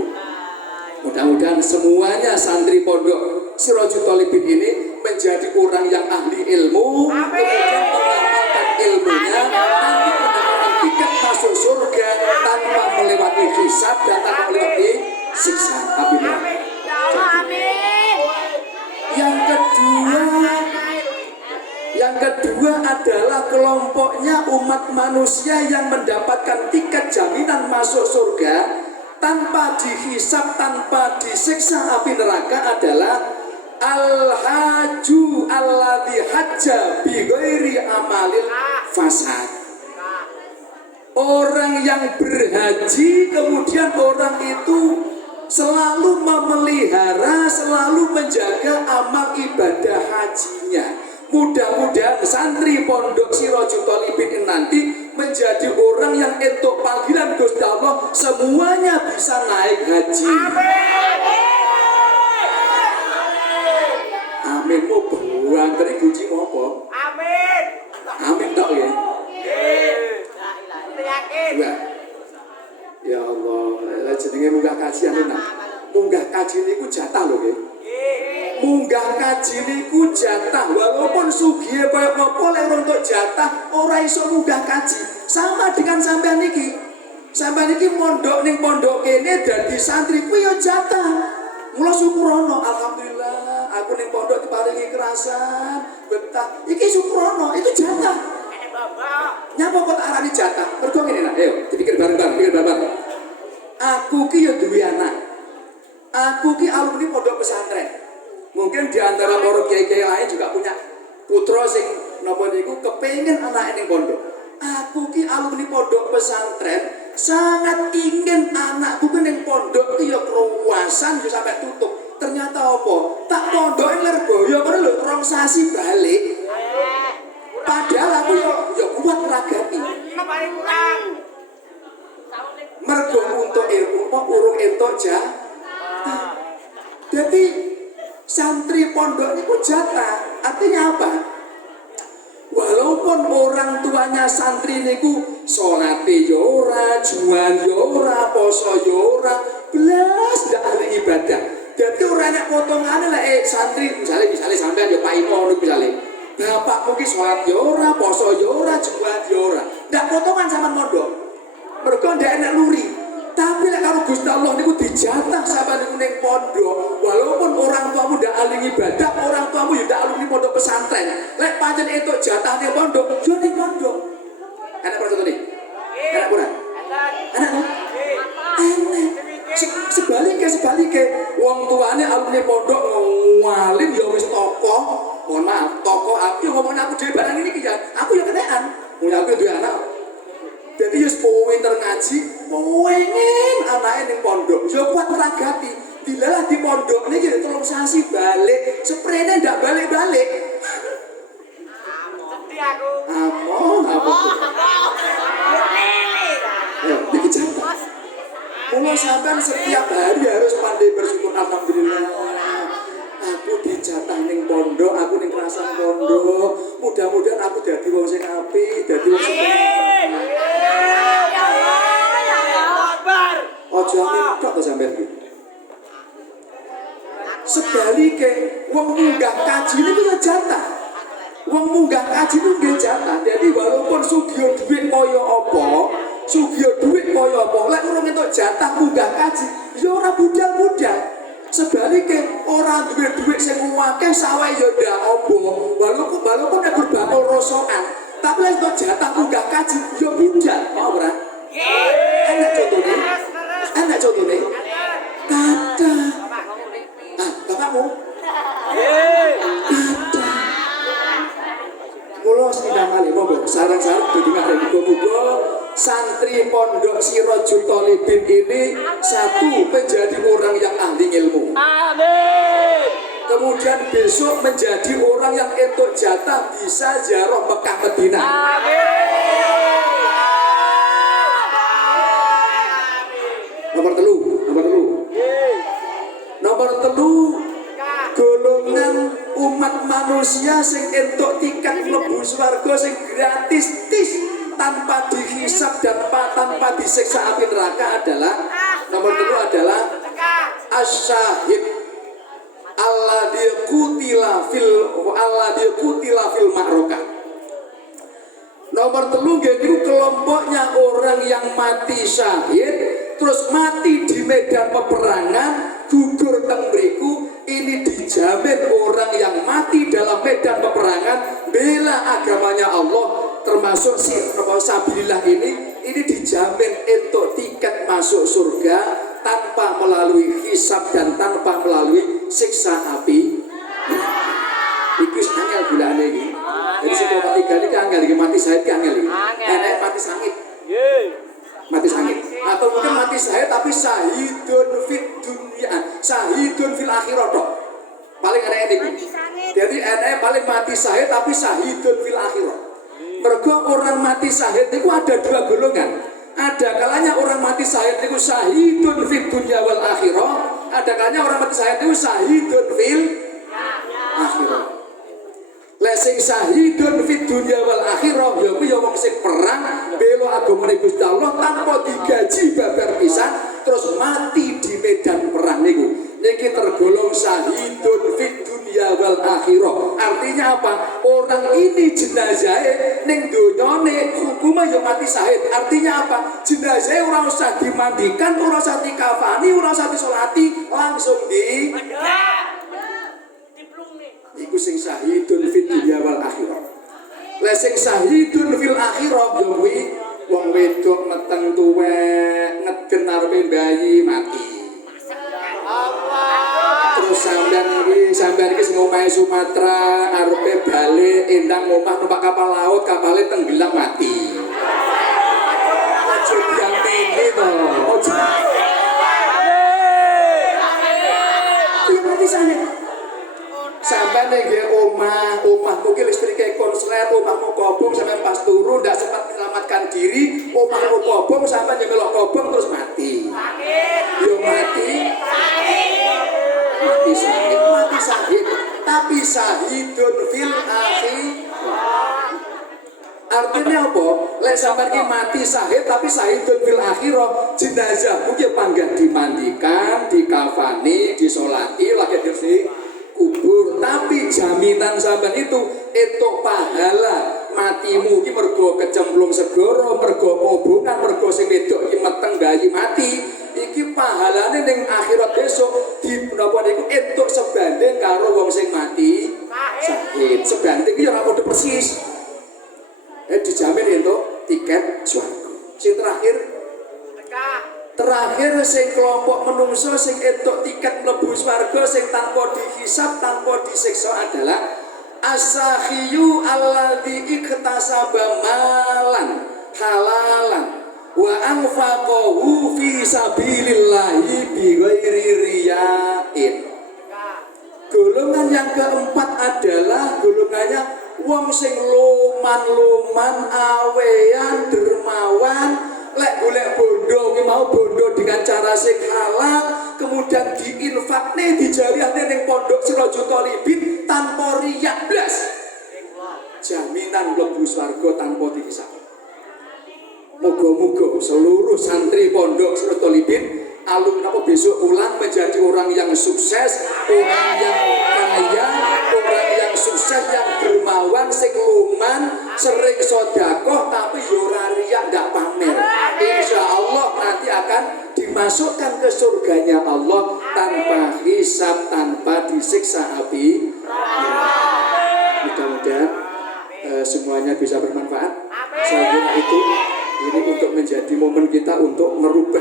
Mudah-mudahan semuanya santri pondok Sirajul Talibin ini menjadi orang yang ahli ilmu, kemudian mengamalkan ilmunya, nanti mendapatkan tiket masuk surga tanpa melewati hisab dan tanpa melewati siksa. Amin. Yang kedua adalah kelompoknya umat manusia yang mendapatkan tiket jaminan masuk surga tanpa dihisab, tanpa disiksa api neraka adalah al-haju alladhi hajja bi ghairi amalil fasad. Orang yang berhaji kemudian orang itu selalu memelihara, selalu menjaga amal ibadah hajinya. Mudah-mudahan santri pondok Sirajul Talibin nanti menjadi orang yang entuk panggilan Gusti Allah semuanya bisa naik haji. Amin. Mau buang dari guci mau apa? Amin tak ya? Dua. Ya Allah, jenenge munggah kaji anu nak. Munggah kaji niku jatah lho nggih. Munggah kaji niku jatah, walaupun sugih kaya apa lek untuk jatah ora iso munggah kaji. Sama dengan sampean niki. Sampean niki mondok ning pondok kene dadi santri kuwi ya jatah. Mula syukurono, alhamdulillah aku ning pondok diparingi kerasan, betah. Iki syukurono, itu jatah. Nyapa kok tak arani jatah? Mergo ngene nak, ayo dipikir bareng-bareng, Aku ki ya duwe anak. Aku ki alumni pondok pesantren. Mungkin di antara para kiai-kiai lain juga punya putra sing napa niku kepengin anake ning pondok. Aku ki alumni pondok pesantren, sangat ingin anakku ki ning pondok ki ya kruwasan yo sampai tutup. Ternyata apa? Tak pondoke Lirboyo kono lho 2 sasi balik. Padahal aku yo kuat ngragati. Mergo untuk ilmu kok urung entuk jatah. Jadi santri pondok itu jatah. Artinya apa? Walaupun orang tuanya santri niku salate yo ora, jual yo ora, poso yo ora, belas ndak ahli ibadah. Dadi ora nek potongane lek santri misale sampean yo Pak Imo ngono misale. Bapakmu ki salat yo ora, poso yo ora, jual yo ora. Ndak potongan sama mondok. Mergo ndak enak luri. Tapi lek karo Gusti Allah niku dijatah sampean niku ning pondok. Walaupun orang tuamu ndak ahli ibadah, orang tuamu yo ndak alumni pondok pesantren. Lek pancen entuk jatah ning pondok, yo ning pondok. Enak percaya nih? Enak ora? Enak. Sebaliknya wong tuane alumni pondok ngalim ya wis tokoh. Mohon maaf, tokoh aku yang ngomongin aku dhewe barang ini ki ya. Aku ya ketekan. Mun aku duwe anak. Jadi ya ngaji, pengen anaknya ning pondok, yo kuat meragati. Dilalah di pondok niki tolong sasi balik, sprene ndak balik-balik. Sedih aku. Apa? Ya, niki jatah. Mula sampean setiap hari harus pandai bersyukur alhamdulillah. Aku dijatah ning pondok, aku ning kerasan pondok. Mudah-mudahan aku dadi wong sing apik, dadi wong sing ojo tok to sampean iki. Sebalike wong munggah kaji niku ya jatah. Wong munggah kaji niku nggih jatah. Jadi walaupun sugih dhuwit kaya apa, sugih dhuwit kaya apa, lek urung entuk jatah munggah kaji, ya ora budal-budal. Sebalike ora duwe dhuwit sing akeh sawae ya ndak apa. Walaupun nek bakal rosokan, tapi lek entuk jatah munggah kaji, ya budal, apa ora? Enak contohnya. Enak contohnya. Kata. Ah, bapakmu. Kata. Mula sing namane monggo sarang-sarang dadi ngare muga-muga santri Pondok Sirajul Thalibin ini satu menjadi orang yang ahli ilmu. Amin. Kemudian besok menjadi orang yang entuk jatah bisa ziarah Mekah Madinah. Amin. Nomor telu golongan umat manusia sing entuk tiket mlebu swarga sing gratis tis tanpa dihisab dan tanpa disiksa api neraka adalah nomor telu adalah asyahid alladzi qutila fil ma'rakah. Nomor telu yaitu kelompoknya orang yang mati syahid terus mati di medan peperangan gugur teng mriku. Ini dijamin orang yang mati dalam medan peperangan bela agamanya Allah termasuk si sabilillah ini dijamin untuk tiket masuk surga tanpa melalui hisab dan tanpa melalui siksa api. Iku angel bulane iki. Jadi sing nomor 3 iki angel iki mati syahid ki angel iki. Enek mati sangit. Mati sangit. Atau mungkin mati syahid tapi syahidun fid dunya, syahidun fil akhirah tok. Paling enek iki. Jadi enek paling mati syahid tapi syahidun fil akhirah. Mergo orang mati syahid itu ada dua golongan. Ada kalanya orang mati syahid itu syahidun fid dunya wal akhirah, ada kalanya orang mati syahid itu syahidun fil akhirah. Lesing sahidun fit dunya wal akhirah ya kuwi ya wong sing perang bela agamane Gusti Allah tanpa digaji babar pisan terus mati di medan perang niku. Niki tergolong sahidun fit dunya wal akhirah. Artinya apa? Orang ini jenazahnya ning donyane hukumnya ya mati syahid. Artinya apa? Jenazahnya ora usah dimandikan, ora usah dikafani, ora usah disolati, langsung di iku sing syahidun fid dunya wal akhirah. Lah sing syahidun fil akhirah yo kuwi wong wedok meteng tuwek ngeden arepe bayi mati. Terus sampean iki sing omahe Sumatera arepe bali endang omah numpak kapal laut kapale tenggelam mati. Ojo diamini to. Ojo. Kuwi mati sane. Sampai nengge omahmu ki listrike konslet, omahmu kobong sampai pas turu ndak sempat menyelamatkan diri, omahmu kobong sampai nyemelok kobong terus mati. Yo mati. Mati sakit. Tapi syahidun fil akhirah. Artinya apa? Lek sampeyan iki mati syahid tapi syahidun fil akhirah, jenazahmu ki panggah dimandikan, dikafani, disolati, lagi dirsih kubur, tapi jaminan sampean itu entuk pahala matimu ki mergo kecemplung segara, mergo kobongan, mergo sing wedok ki meteng bayi mati, iki pahalane ning akhirat besok di menapa niku entuk sebanding karo wong sing mati sakit. Sebanding iki ora padha persis. Dijamin entuk tiket swarga. Sing terakhir sing kelompok menungso sing entuk tiket mlebu swarga sing tanpa dihisab tanpa disiksa adalah as-sakhiyu alladzi iktasaba malan halalan wa anfaqahu fi sabilillahi bighairi riyain. Golongan yang keempat adalah golongannya wong sing loman-loman, awean, dermawan, lek golek bondo ki mau bondo dengan cara sing halal, kemudian diinfakne dijariahne ning pondok Siraja Thalibin tanpa riya blas. Jaminan mlebu swarga tanpa dihisab. Moga-moga seluruh santri pondok Siraja Thalibin alumni apa besok ulang menjadi orang yang sukses, orang yang kaya, orang yang sukses, yang dermawan, sing luman, sering sedekah tapi yo ora riya ndak pamer. Insya Allah nanti akan dimasukkan ke surganya Allah tanpa hisab, tanpa disiksa api. Mudah-mudahan semuanya bisa bermanfaat. Saya kira itu ini untuk menjadi momen kita untuk merubah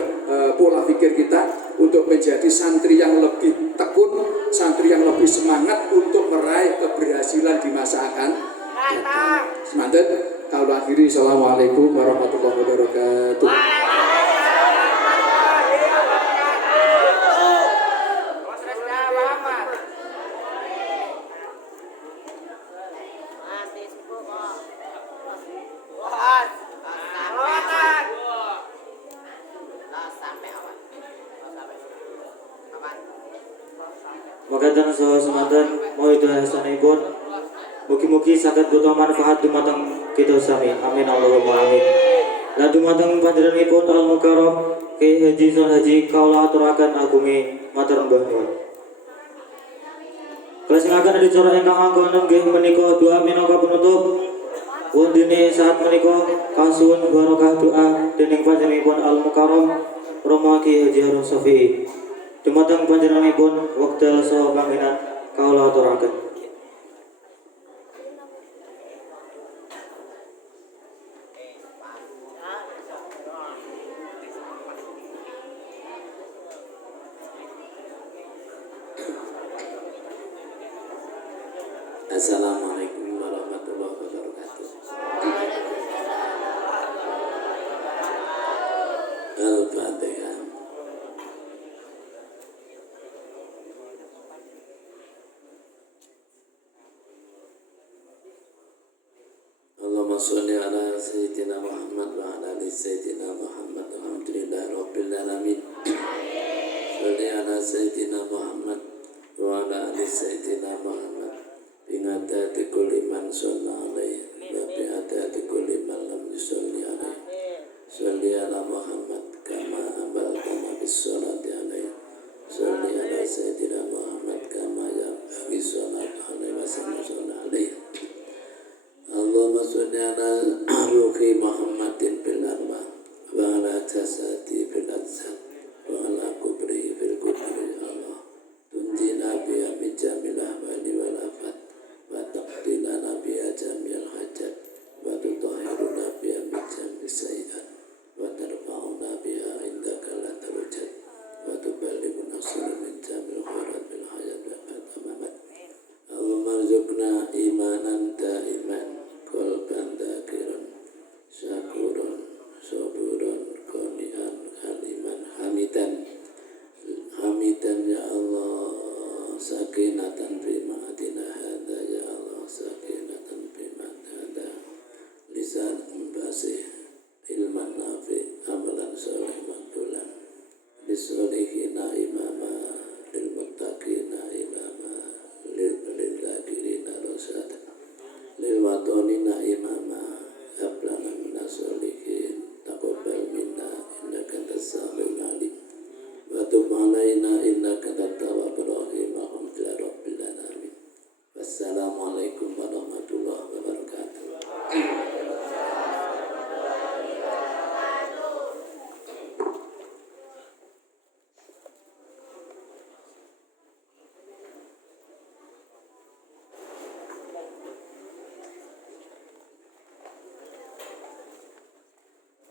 pola pikir kita, untuk menjadi santri yang lebih tekun, santri yang lebih semangat untuk meraih keberhasilan di masa akan datang. Semangat. Kalau akhiri, assalamualaikum warahmatullahi wabarakatuh. Makatan saha semanten moho hasanipun mugi-mugi saged butuh manfaat dumateng kita sami. Amin Allahumma amin. Lan dumateng panjenenganipun Al Mukarram Kyai Haji Sun Haji kaula aturaken agunge matur mbah nuwun. Kelajengaken adicara ingkang angka 6 nggih menika doa minangka penutup. Wondene saat menika kasuwun barokah doa dening panjenenganipun Al Mukarram Rama Kyai Haji Harun Shafi'i. Dumateng panjenenganipun wekdal saha panggenan kaula aturaken. Assalamualaikum warahmatullahi wabarakatuh. Al-Fatihah. Allahumma sholli ala sayyidina Muhammad wa ala ali sayyidina Muhammad. Alhamdulillahi rabbil alamin. Sholli ala sayyidina Muhammad wa ala ali sayyidina Muhammad. Bingadati kulli man shalla alaihi wa bi'adati kulli man lam yusalli alaihi. Sholli ala Muhammad kama amartana bis-sholati alaihi. Sholli ala sayyidina Muhammad kama yanbaghi sholatu alaihi wa sallam alaihi. Allahumma sholli ala ruhi Muhammadin bil arwah wa ala jasadi bil ajsad wa ala kubri bil kubri. Allah tunjina biya min jamil ahwali wal afat wa taqdilana biya jamil hajat wa tutahhiruna biya min jamil sayyi'at wa tarfa'una biya indaka la tarjat wa tuballighuna min jamil khairat bil hayat wa amamat. Allahumma rzuqna imanan da'iman qalban dzakiran syakuran saburan qani'an haliman hamidan ya Allah, sakinatan fi ma'adina hadza ya Allah, sakinatan fi ma'adina lisan fasih ilman nafi amalan salih makbulan lisolihina imama lil muttaqina imama lil dzakirina rasyad lil watonina imama ablana minas solihin taqabbal minna innaka antas samiul alim wa tub alaina innaka antat tawwabur rahim. Alhamdulillahi rabbil alamin. Wassalamualaikum warahmatullahi wabarakatuh.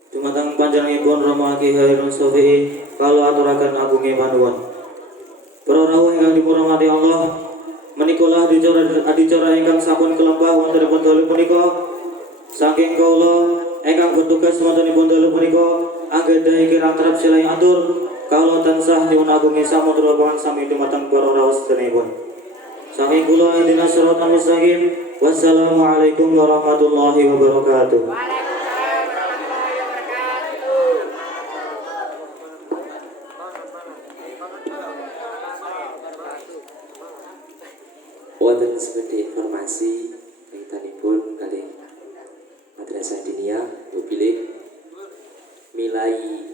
Dumateng panjenenganipun Rama Kyai Harun Shafi'i kala aturaken agunge panuwun. Para rawuh ingkang dipurmati Allah, menikalah adicara ingkang sampun kelembah wontenipun dalu punika. Saking kawula ingkang bertugas wontenipun dalu punika gedai kirang terap silai atur kalau tansah nyuwun agung sampun terlawan sami dumateng para raos tenipun. Sami kula dina siratal mustaqim. Wassalamualaikum warahmatullahi wabarakatuh. Waalaikumsalam warahmatullahi wabarakatuh. Wonten sekedhik informasi kaitanipun kalih Madrasah Diniyah Mobilik milai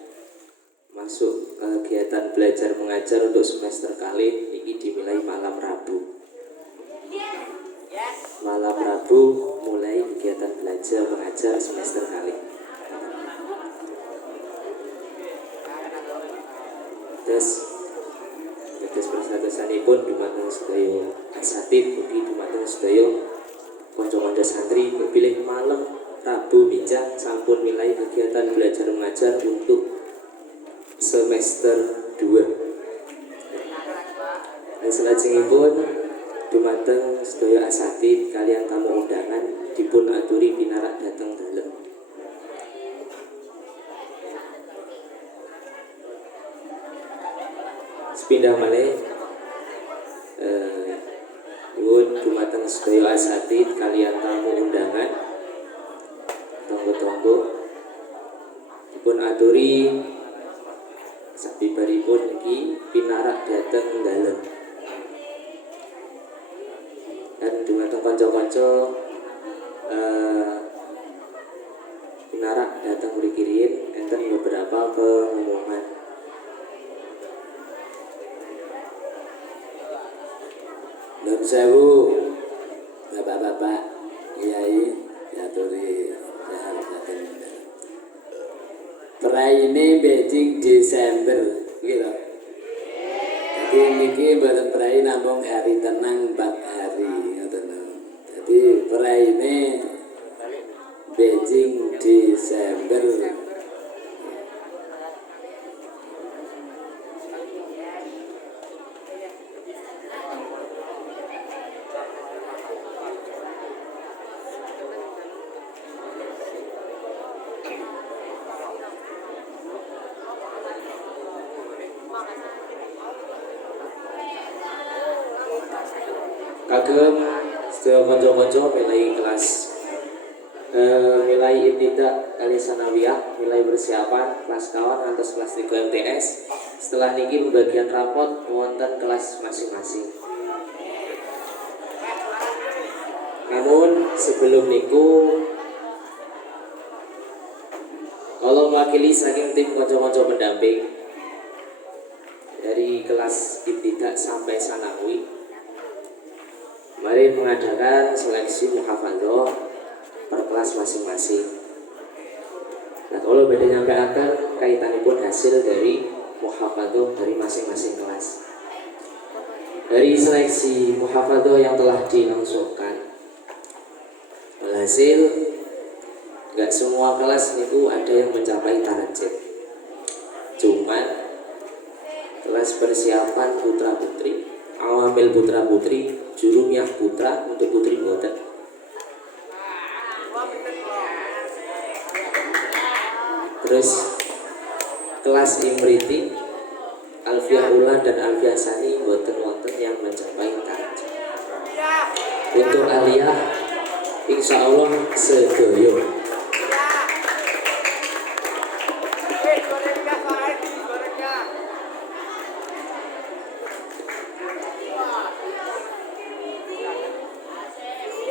masuk kegiatan belajar mengajar untuk semester kali ini dimulai malam Rabu. Malam Rabu mulai kegiatan belajar mengajar semester kali. Terus persatusanipun dumateng sedaya asatid ugi dumateng sedaya kanca-kanca santri pilih malam Rabu bincang sampun mulai kegiatan belajar mengajar untuk semester 2. Dan selajengipun dumateng sedaya asatid kalian tamu undangan dipun aturi pinarak dhateng dalem. Sepindah malih nyuwun dumateng sedaya asatid kalian tamu undangan tonggo-tonggo dipun aturi sabibaripun iki pinarak dhateng dalem. Dan dumateng kanca-kanca pinarak dhateng mriki riyin enten beberapa pengumuman. Nun sewu bapak-bapak kiai yaturi dahar dhateng praine Beijing Desember gitu. Jadi niki mboten prai namung hari tenang 4 hari ngoten. Jadi praine Beijing Desember. Kagem sedaya kanca-kanca milai kelas milai ibtidak kali sanawiyah, milai persiapan kelas kawan ngantos kelas 3 MTS. Setelah niki pembagian rapot wonten kelas masing-masing. Namun sebelum niku kalau mewakili saking tim kanca-kanca pendamping dari kelas ibtidak sampai sanawi, mari mengadakan seleksi muhafadzah per kelas masing-masing. Nah, kalau beda nyampe akan kaitanipun hasil dari muhafadzah dari masing-masing kelas. Dari seleksi muhafadzah yang telah dilangsungkan, alhasil nggak semua kelas itu ada yang mencapai target. Cuman kelas persiapan putra putri, awamil putra putri, jurumiyah putra untuk putri boten. Terus kelas imriti, alfiah ula dan alfiah sani boten wonten yang mencapai target. Untuk aliyah insya Allah sedoyo.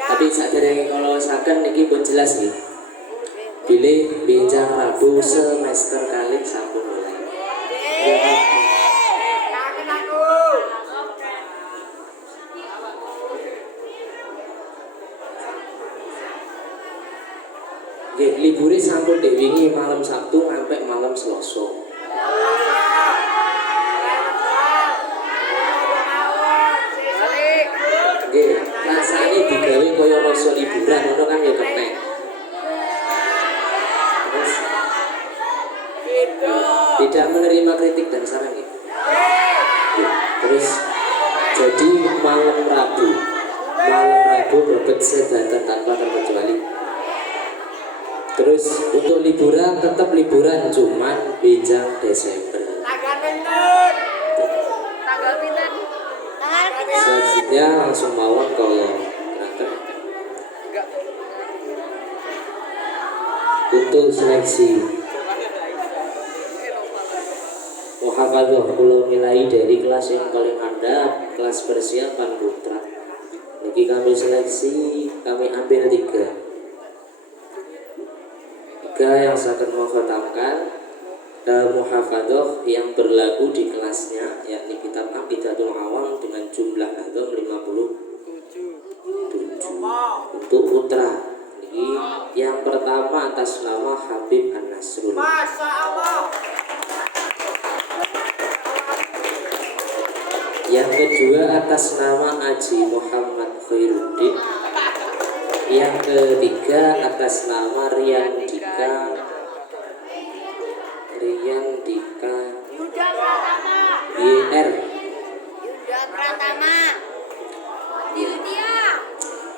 Tapi sadurunge kalau saken niki pun jelas nih. Pilih bincang Rabu semester kali sampun mulai. Kangen aku. Nggih, libure sampun dek wingi malam Sabtu sampai malam Selasa. Nggih, rasane digawe kaya rasa liburan ngono kan ya kenek. Tidak menerima kritik dan saran ya. Terus jadi malam Rabu bebet sedatan tanpa terkecuali. Terus untuk liburan tetap liburan, cuman benjang Desember. Tanggal pinten? Tanggal pinten? Selanjutnya langsung mawon kalau berangkat. Untuk seleksi muhafadzah kula nilai dari kelas yang paling handap, kelas persiapan putra. Niki kami seleksi, kami ambil tiga yang sangat mengkhatamkan muhafadzah yang berlaku di kelasnya, yakni kitab Aqidatul Awam dengan jumlah nazam 57 untuk putra. Ini yang pertama atas nama Habib An-Nasrul. Masya Allah. Yang kedua atas nama Aji Muhammad Khairuddin. Yang ketiga atas nama Rian Dika Yuda Pratama. YR. Yuda Pratama. Yudia.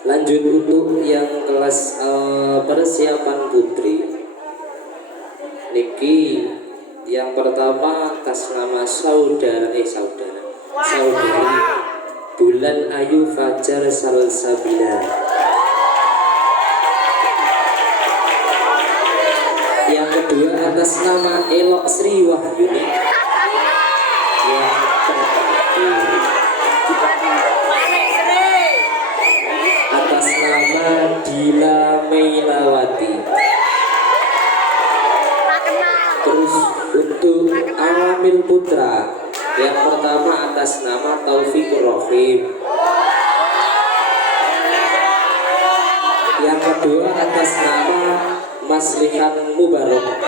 Lanjut untuk yang kelas persiapan putri. Niki yang pertama atas nama saudari Bulan Ayu Fajar Salsabila. Yang kedua atas nama Elok Sri Wahyuni. Yang terakhir atas nama Dila Meilawati. Terus untuk Awamil Putra, yang pertama atas nama Taufikur Rohim. Yang kedua atas nama Maslihan Mubarak.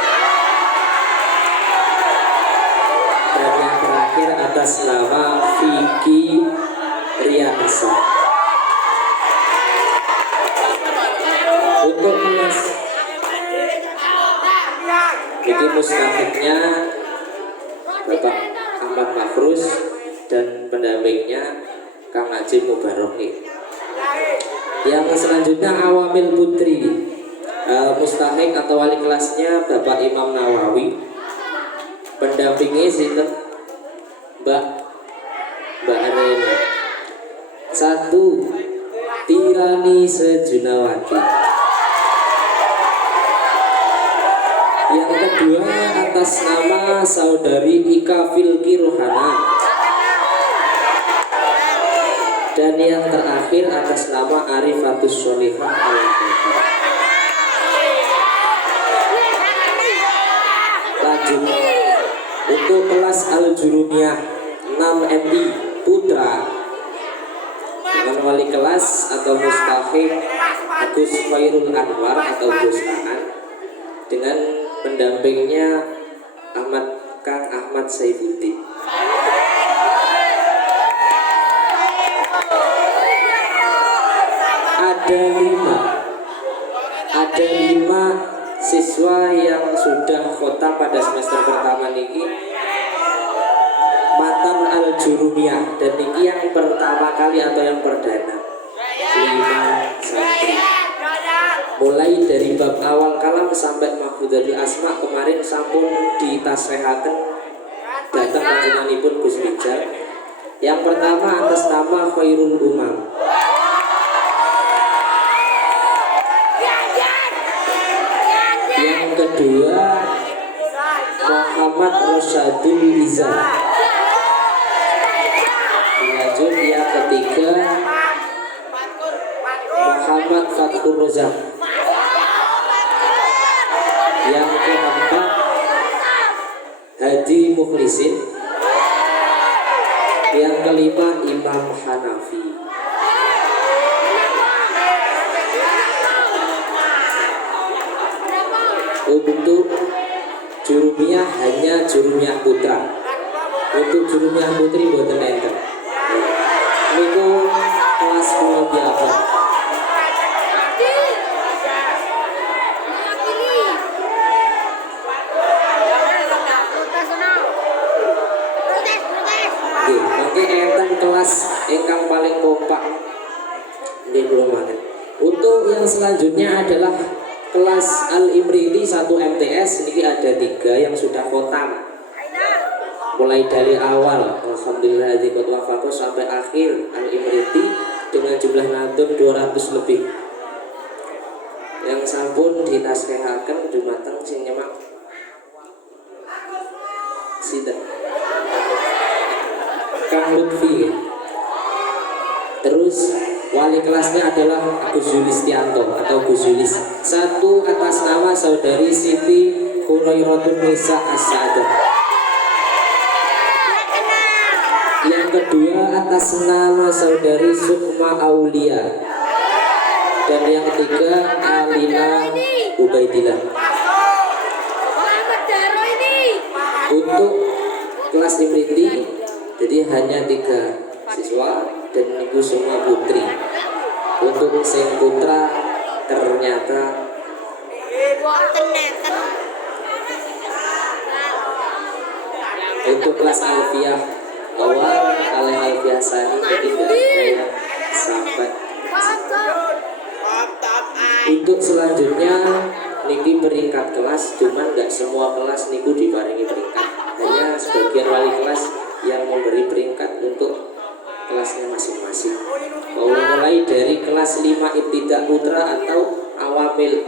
Dan yang terakhir atas nama Vicky Riansa. Untuk kelas ini mustahiknya Bapak Ahmad Mafrus dan pendampingnya Kang Haji Mubaroki. Yang selanjutnya Awamil Putri, mustahik atau wali kelasnya Bapak Imam Nawawi. Pendampingnya sinten? Mbak Arena. 1 Tirani Sejunawati. Yang kedua atas nama saudari Ika Filki Rohana. Dan yang terakhir atas nama Arifatus Sholihah Al-Fatihah. Lanjut untuk kelas Al-Jurumiyah 6 MI Putra dengan wali kelas atau mustahik Gus Khairul Anwar atau Gus Aan, dengan pendampingnya Kang Ahmad Saifuddin. Ada lima siswa yang sudah khotam pada semester pertama niki matan Al-Jurumiyah, dan niki yang pertama kali atau yang perdana 5 santri. Mulai dari bab awal kalam sampai mahfudzatul asma kemarin sampun ditasrehaken datang panjenenganipun Gus Rijal. Yang pertama atas nama Khairul Umam. Yang kedua Muhammad Rosyadul Liza. Lanjut yang ketiga Muhammad Fathur Rozak. Yang keempat Hadi Mukhlisin. Yang kelima Imam Hanafi. Untuk Jurumiyah hanya Jurumiyah Putra. Untuk Jurumiyah Putri boten enten. Niku kelas 10 biasa. Mungkin enten kelas ingkang paling kompak. Ini belum ada. Untuk yang selanjutnya adalah kelas Al-Imriti 1 MTS ini ada 3 yang sudah khotam. Mulai dari awal alhamdulillah dzikr wafakoh sampai akhir Al-Imriti dengan jumlah nadum 200 lebih. Yang sampun dinasehaken dumateng sing nyemak sinten? Kang Lutfi. Terus wali kelasnya adalah Gus Yulistianto atau Gus Yulis. Satu atas nama saudari Siti Khurairotun Nisa As-Sa'adah. Yang kedua atas nama saudari Sukma Aulia. Dan yang ketiga Alina Ubaidillah. Untuk kelas Imriti jadi hanya 3 siswa dan itu semua putri. Untuk sing putra ternyata untuk kelas Alfiah awal oleh Alfiah Sani tidak sampai. Untuk selanjutnya niki peringkat kelas, cuman nggak semua kelas niku diparingi peringkat, hanya sebagian wali kelas yang memberi peringkat untuk kelasnya masing-masing. Mulai dari kelas 5 Ibtidak Putra atau Awamil.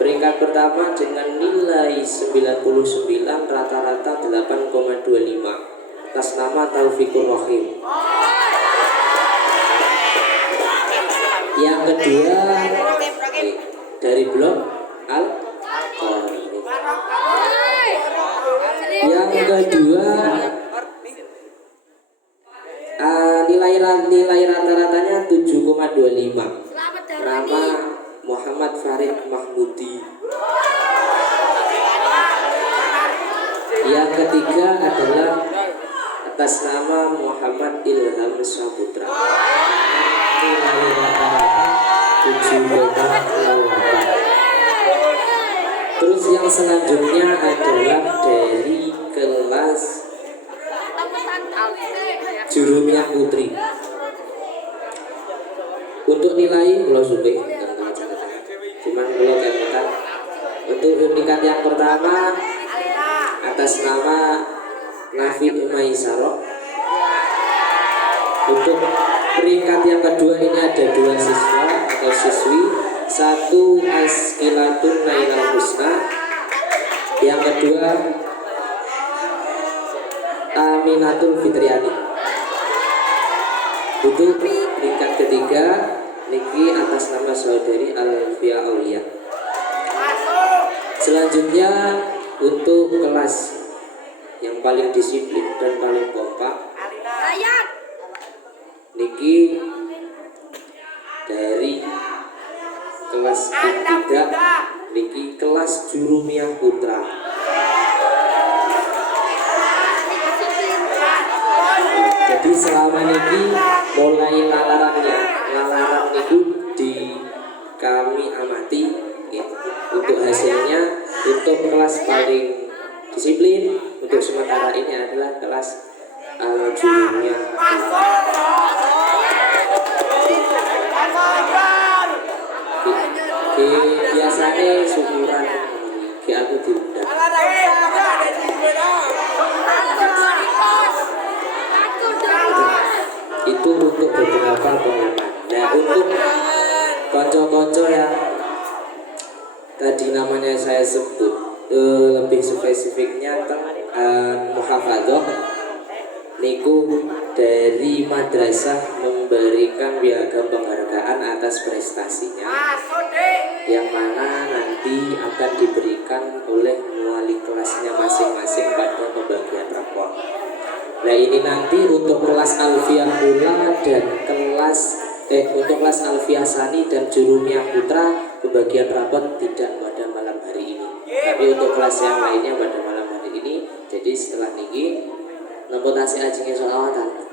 Peringkat pertama dengan nilai 99, rata-rata 8,25 atas nama Taufikur Rahim. Yang kedua dari blok Al-Qari. Yang kedua nilai rata-ratanya 7,25. Nama Muhammad Farid Mahmudi. Yang ketiga adalah atas nama Muhammad Ilham Saputra. Nilai rata-rata 7,08. Terus yang selanjutnya adalah dari kelas Jurumiyah Putri. Untuk nilai kalau sudah cuman kalau catatan. Untuk peringkat yang pertama atas nama Nafi Maisaro. Untuk peringkat yang kedua ini ada 2 siswa atau siswi. Satu Askilatun Nailal Husna. Yang kedua Aminatul Fitriani. Untuk peringkat ketiga niki atas nama saudari Alfia Aulia. Selanjutnya untuk kelas yang paling disiplin dan paling kompak niki dari kelas ketiga niki kelas Jurumiyah Putra. Jadi selama niki mulai lalaran itu di kami amati ya. Untuk hasilnya untuk kelas paling disiplin untuk sementara ini adalah kelas Jurumiyah. Biasanya syukuran ke aku diundang. Itu untuk beberapa pengumuman. Nah untuk konco-konco yang tadi namanya saya sebut lebih spesifiknya muhafadzah niku dari madrasah memberikan piagam penghargaan atas prestasinya yang mana nanti akan diberikan oleh wali kelasnya masing-masing pada pembagian rapor. Nah ini nanti untuk kelas Alfiah Pula dan untuk kelas Alfiah Sani dan Jurumiyah Putra pembagian rapor tidak pada malam hari ini, tapi untuk kelas yang lainnya pada malam hari ini. Jadi setelah niki nempotasi ajingnya sholawatan.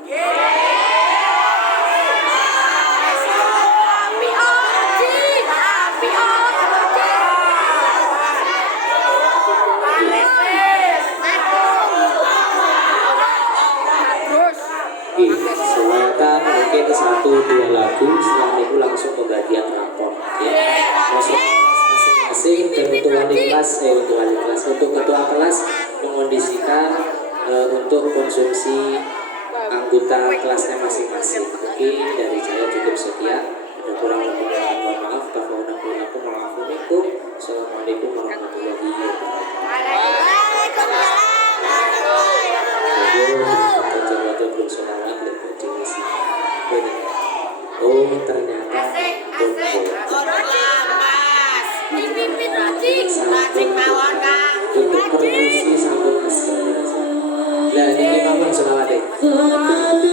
Sholawatan mungkin 1-2 lagu, setelah itu langsung pembagian rapor. Masuk kelas mengondisikan untuk konsumsi anggota kelasnya masing-masing. Mungkin dari saya cukup sekian. Ada kurang lebihnya mohon maaf. Tafawunakum warahmatullahi. Assalamualaikum warahmatullahi wabarakatuh. Oh ternyata untuk permisi sampun pesen. Nah ini kapan selawatnya? Ada.